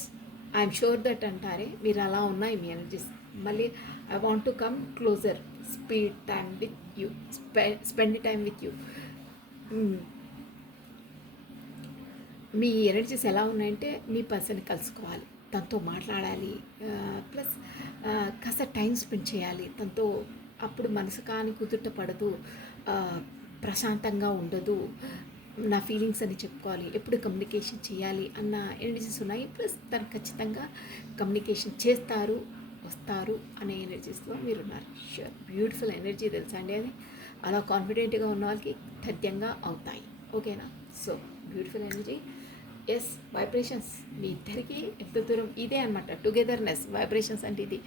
I'm sure that అంటారే మీరు అలా ఉన్నాయి మీ ఎనర్జీస్. మళ్ళీ I want to come closer, spend time with you, spend time with you. మీ ఎనర్జీస్ ఎలా ఉన్నాయంటే మీ పర్సన్ కలుసుకోవాలి, తనతో మాట్లాడాలి, ప్లస్ కాస్త టైం స్పెండ్ చేయాలి తనతో. అప్పుడు మనసు కాని కుదుట పడదు, ప్రశాంతంగా ఉండదు, నా ఫీలింగ్స్ అని చెప్పుకోవాలి, ఎప్పుడు కమ్యూనికేషన్ చేయాలి అన్న ఎనర్జీస్ ఉన్నాయి. ప్లస్ తను ఖచ్చితంగా కమ్యూనికేషన్ చేస్తారు, వస్తారు అనే ఎనర్జీస్లో మీరు ఉన్నారు. షూర్, బ్యూటిఫుల్ ఎనర్జీ తెలుసా అండి అది. అలా కాన్ఫిడెంట్గా ఉన్న వాళ్ళకి తథ్యంగా అవుతాయి. ఓకేనా? So beautiful energy. Yes, vibrations మీ ఇద్దరికి ఎంత దూరం ఇదే అనమాట. టుగెదర్నెస్ వైబ్రేషన్స్ అంటే ఇది,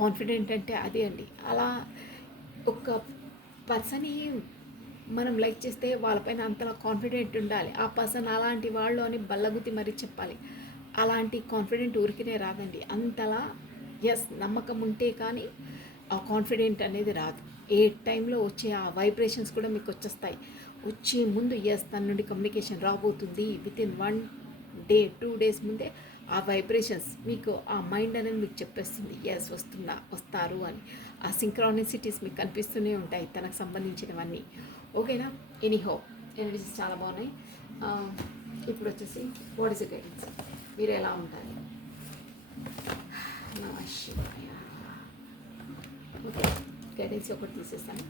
కాన్ఫిడెంట్ అంటే అదే అండి. అలా ఒక పర్సన్ మనం లైక్ చేస్తే వాళ్ళపైన అంతలా కాన్ఫిడెంట్ ఉండాలి. ఆ పర్సన్ అలాంటి వాళ్ళు అని బల్లగుద్ది మరీ చెప్పాలి. అలాంటి కాన్ఫిడెంట్ ఊరికినే రాదండి. అంతలా ఎస్, నమ్మకం ఉంటే కానీ ఆ కాన్ఫిడెంట్ అనేది రాదు. ఏ టైంలో వచ్చే ఆ వైబ్రేషన్స్ కూడా మీకు వచ్చేస్తాయి. వచ్చే ముందు ఎస్, తన నుండి కమ్యూనికేషన్ రాబోతుంది, వితిన్ 1 డే 2 డేస్ ముందే ఆ వైబ్రేషన్స్ మీకు, ఆ మైండ్ అనేది మీకు చెప్పేస్తుంది ఎస్ వస్తారు అని. ఆ సింక్రానిసిటీస్ మీకు కనిపిస్తూనే ఉంటాయి తనకు సంబంధించినవన్నీ. ఓకేనా? ఎనీహో ఎనర్జీస్ చాలా బాగున్నాయి. ఇప్పుడు వచ్చేసి వాట్ ఇస్ గైడెన్స్, మీరు ఎలా ఉంటారు? నమః శివాయ. ఓకే, గైడెన్స్ ఒకటి తీసేస్తాను.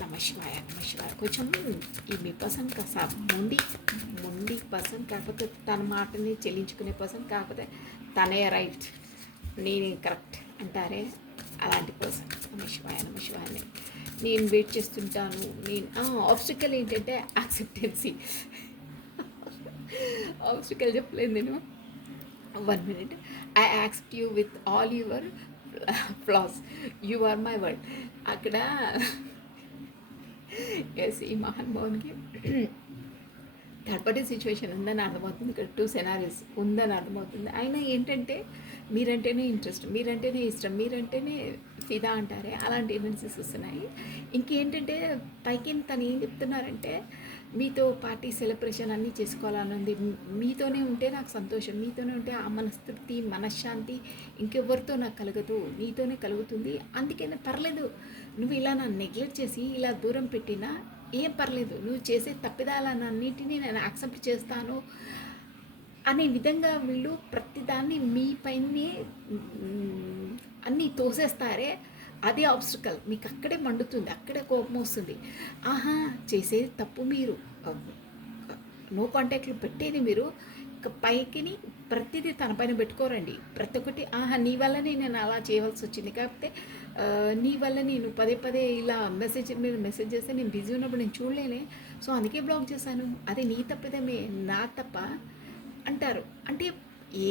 నమః శివాయ, నమః శివాయ. కొంచెం ఈ మీ పర్సన్ కాస్త మొండి పర్సన్, కాకపోతే తన మాటని చెల్లించుకునే పర్సన్, కాకపోతే తనే రైట్, నేను కరెక్ట్ అంటారే అలాంటి పర్సన్. నమః శివాయ, నమః శివాయ. నేను వెయిట్ చేస్తుంటాను. ఆబ్స్టికల్ ఏంటంటే యాక్సెప్టెన్సీ. ఆబ్స్టికల్ చెప్పలేదు నేను. 1 minute. I accept you with all your flaws, you are my world. అక్కడ ఎస్, ఈ మహానుభావునికి థర్డ్ పార్టీ సిచ్యువేషన్ ఉందని అర్థమవుతుంది. ఇక్కడ 2 scenarios ఉందని అర్థమవుతుంది. అయినా ఏంటంటే మీరంటేనే ఇంట్రెస్ట్, మీరంటేనే ఇష్టం, మీరంటేనే ఫిదా అంటారే అలాంటి ఎనర్జీస్ వస్తున్నాయి. ఇంకేంటంటే పైకి తను ఏం చెప్తున్నారంటే మీతో పార్టీ సెలబ్రేషన్ అన్నీ చేసుకోవాలని ఉంది, మీతోనే ఉంటే నాకు సంతోషం, మీతోనే ఉంటే ఆ మనస్తృప్తి మనశ్శాంతి ఇంకెవరితో నాకు కలగదు, నీతోనే కలుగుతుంది. అందుకనే పర్లేదు, నువ్వు ఇలా నన్ను నెగ్లెక్ట్ చేసి ఇలా దూరం పెట్టినా ఏం పర్లేదు, నువ్వు చేసే తప్పిదాలన్నింటినీ నేను యాక్సెప్ట్ చేస్తాను అనే విధంగా వీళ్ళు ప్రతిదాన్ని మీ పైనే అన్నీ తోసేస్తారే, అదే ఆబ్స్టికల్. మీకు అక్కడే మండుతుంది, అక్కడే కోపం వస్తుంది. ఆహా, చేసేది తప్పు, మీరు నో కాంటాక్ట్లు పెట్టేది మీరు, పైకిని ప్రతిదీ తన పైన పెట్టుకోరండి. ప్రతి ఒక్కటి ఆహా నీ వల్లనే నేను అలా చేయవలసి వచ్చింది, కాకపోతే నీ వల్ల నేను పదే పదే ఇలా మెసేజ్ మీద మెసేజ్ చేస్తే నేను బిజీ ఉన్నప్పుడు నేను చూడలేనే, సో అందుకే బ్లాక్ చేశాను, అది నీ తప్పిదమే, నా తప్ప అంటారు. అంటే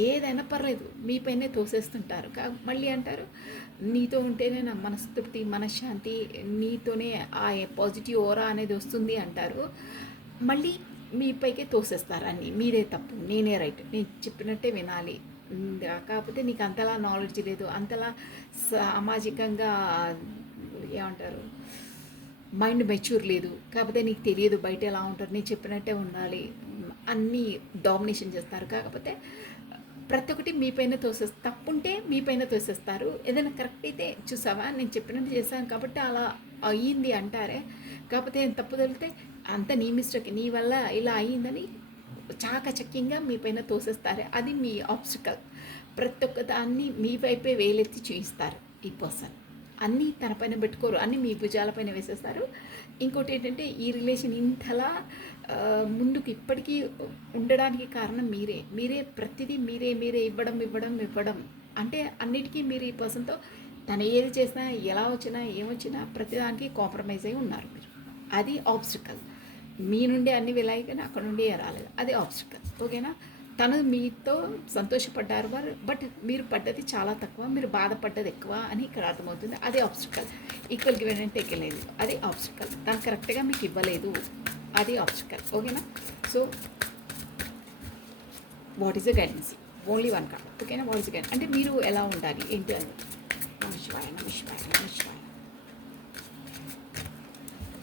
ఏదైనా పర్లేదు మీ పైనే తోసేస్తుంటారు. మళ్ళీ అంటారు నీతో ఉంటేనే నా మనస్తృప్తి మనశ్శాంతి, నీతోనే ఆ పాజిటివ్ ఓరా అనేది వస్తుంది అంటారు. మళ్ళీ మీ పైకే తోసేస్తారు అన్నీ, మీరే తప్పు నేనే రైట్, నేను చెప్పినట్టే వినాలి, కాకపోతే నీకు అంతలా నాలెడ్జ్ లేదు, అంతలా సామాజికంగా ఏమంటారు మైండ్ మెచ్యూర్ లేదు, కాకపోతే నీకు తెలియదు బయట ఎలా ఉంటారు, నేను చెప్పినట్టే ఉండాలి, అన్నీ డామినేషన్ చేస్తారు. కాకపోతే ప్రతి ఒక్కటి మీ పైన తోసేస్తారు, తప్పుంటే మీ పైన తోసేస్తారు, ఏదైనా కరెక్ట్ అయితే చూసావా నేను చెప్పినట్టు చేశాను కాబట్టి అలా అయ్యింది అంటారే, కాకపోతే తప్పు తెలితే అంత నీ మిస్టేక్, నీ వల్ల ఇలా అయ్యిందని చాకచక్యంగా మీ పైన తోసేస్తారు. అది మీ ఆబ్స్టికల్. ప్రతి ఒక్క దాన్ని మీ వైపే వేలెత్తి చూపిస్తారు ఈ పర్సన్. అన్నీ తన పైన పెట్టుకోరు, అన్నీ మీ భుజాలపైన వేసేస్తారు. ఇంకోటి ఏంటంటే ఈ రిలేషన్ ఇంతలా ముందుకు ఇప్పటికీ ఉండడానికి కారణం మీరే ప్రతిదీ మీరే ఇవ్వడం అంటే అన్నిటికీ మీరు ఈ పర్సన్తో తను ఏది చేసినా ఎలా వచ్చినా ఏమొచ్చినా ప్రతిదానికి కాంప్రమైజ్ అయి ఉన్నారు మీరు. అది ఆబ్స్టికల్. మీ నుండి అన్ని వెళ్ళాయి కానీ అక్కడ నుండి రాలేదు, అది ఆబ్స్టికల్. ఓకేనా? తను మీతో సంతోషపడ్డారు వారు, బట్ మీరు పడ్డది చాలా తక్కువ, మీరు బాధపడ్డది ఎక్కువ అని ఇక్కడ అర్థమవుతుంది. అదే obstacle. Equal given and take లేదు, అది ఆబ్స్టికల్. తను కరెక్ట్గా మీకు ఇవ్వలేదు, అది ఆబ్స్టికల్. ఓకేనా? So what is the guidance? Only 1 card. ఓకేనా? వాట్ ఈస్ ద గైడెన్స్ అంటే మీరు ఎలా ఉండాలి ఏంటి అని. నమః శివాయ, నమః శివాయ, నమః శివాయ.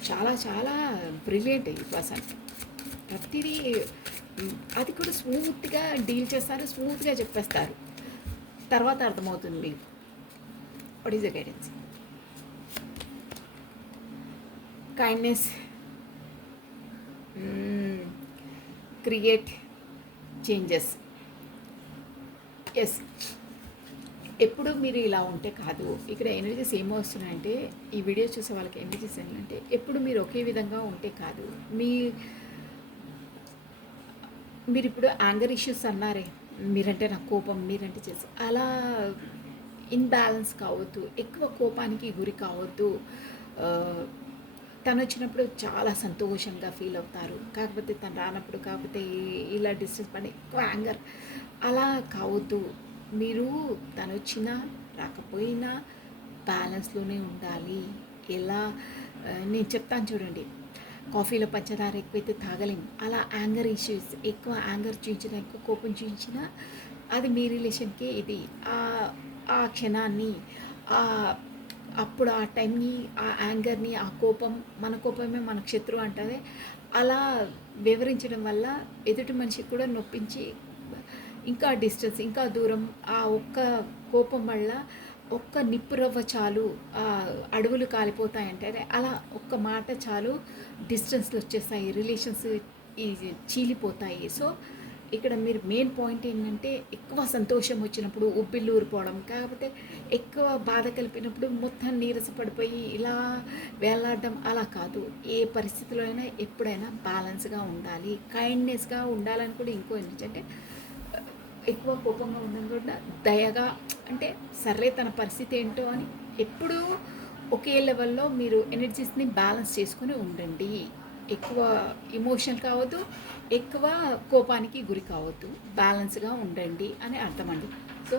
చాలా చాలా బ్రిలియంట్ ఈ పర్సన్. ప్రతిదీ అది కూడా స్మూత్గా డీల్ చేస్తారు, స్మూత్గా చెప్పేస్తారు. తర్వాత అర్థమవుతుంది మీకు what is the guidance. Kindness create changes. Yes, ఎప్పుడు మీరు ఇలా ఉంటే కాదు. ఇక్కడ ఎనర్జీస్ ఏమో వస్తున్నాయంటే, ఈ వీడియో చూసే వాళ్ళకి ఎనర్జీస్ ఏంటంటే, ఎప్పుడు మీరు ఒకే విధంగా ఉంటే కాదు. మీరు ఇప్పుడు యాంగర్ ఇష్యూస్ అన్నారే, మీరంటే నాకు కోపం, మీరంటే చేసి అలా ఇన్బ్యాలెన్స్ కావద్దు, ఎక్కువ కోపానికి గురి కావద్దు. తను వచ్చినప్పుడు చాలా సంతోషంగా ఫీల్ అవుతారు, కాకపోతే తను రానప్పుడు, కాకపోతే ఇలా డిస్టెన్స్ పడి ఎక్కువ యాంగర్ అలా కావద్దు. మీరు తను వచ్చినా రాకపోయినా బ్యాలెన్స్లోనే ఉండాలి. ఎలా నేను చెప్తాను చూడండి, కాఫీలో పంచదార ఎక్కువైతే తాగలేం. అలా యాంగర్ ఇష్యూస్, ఎక్కువ యాంగర్ చూపించినా, ఎక్కువ కోపం చూపించినా అది మీ రిలేషన్కి ఇది ఆ క్షణాన్ని, అప్పుడు ఆ టైంని, ఆ యాంగర్ని, ఆ కోపం, మన కోపమే మనకు శత్రువు అంటారే, అలా వివరించడం వల్ల ఎదుటి మనిషికి కూడా నొప్పించి ఇంకా డిస్టెన్స్, ఇంకా దూరం. ఆ ఒక్క కోపం వల్ల ఒక్క నిప్పు రవ్వ చాలు అడవులు కాలిపోతాయంటే, అలా ఒక్క మాట చాలు డిస్టెన్స్లు వచ్చేస్తాయి, రిలేషన్స్ చీలిపోతాయి. సో ఇక్కడ మీరు మెయిన్ పాయింట్ ఏంటంటే, ఎక్కువ సంతోషం వచ్చినప్పుడు ఉబ్బిళ్ళు ఊరిపోవడం, కాకపోతే ఎక్కువ బాధ కలిపినప్పుడు మొత్తం నీరసపడిపోయి ఇలా వేలాడడం అలా కాదు. ఏ పరిస్థితిలో అయినా ఎప్పుడైనా బ్యాలెన్స్గా ఉండాలి, కైండ్నెస్గా ఉండాలని కూడా ఇంకో ఏంటంటే, ఎక్కువ కోపంగా ఉండకుండా దయగా, అంటే సర్లే తన పరిస్థితి ఏంటో అని ఎప్పుడూ ఒకే లెవెల్లో మీరు ఎనర్జీస్ని బ్యాలెన్స్ చేసుకొని ఉండండి. ఎక్కువ ఎమోషనల్ కావద్దు, ఎక్కువ కోపానికి గురి కావద్దు, బ్యాలెన్స్గా ఉండండి అని అర్థం అండి. సో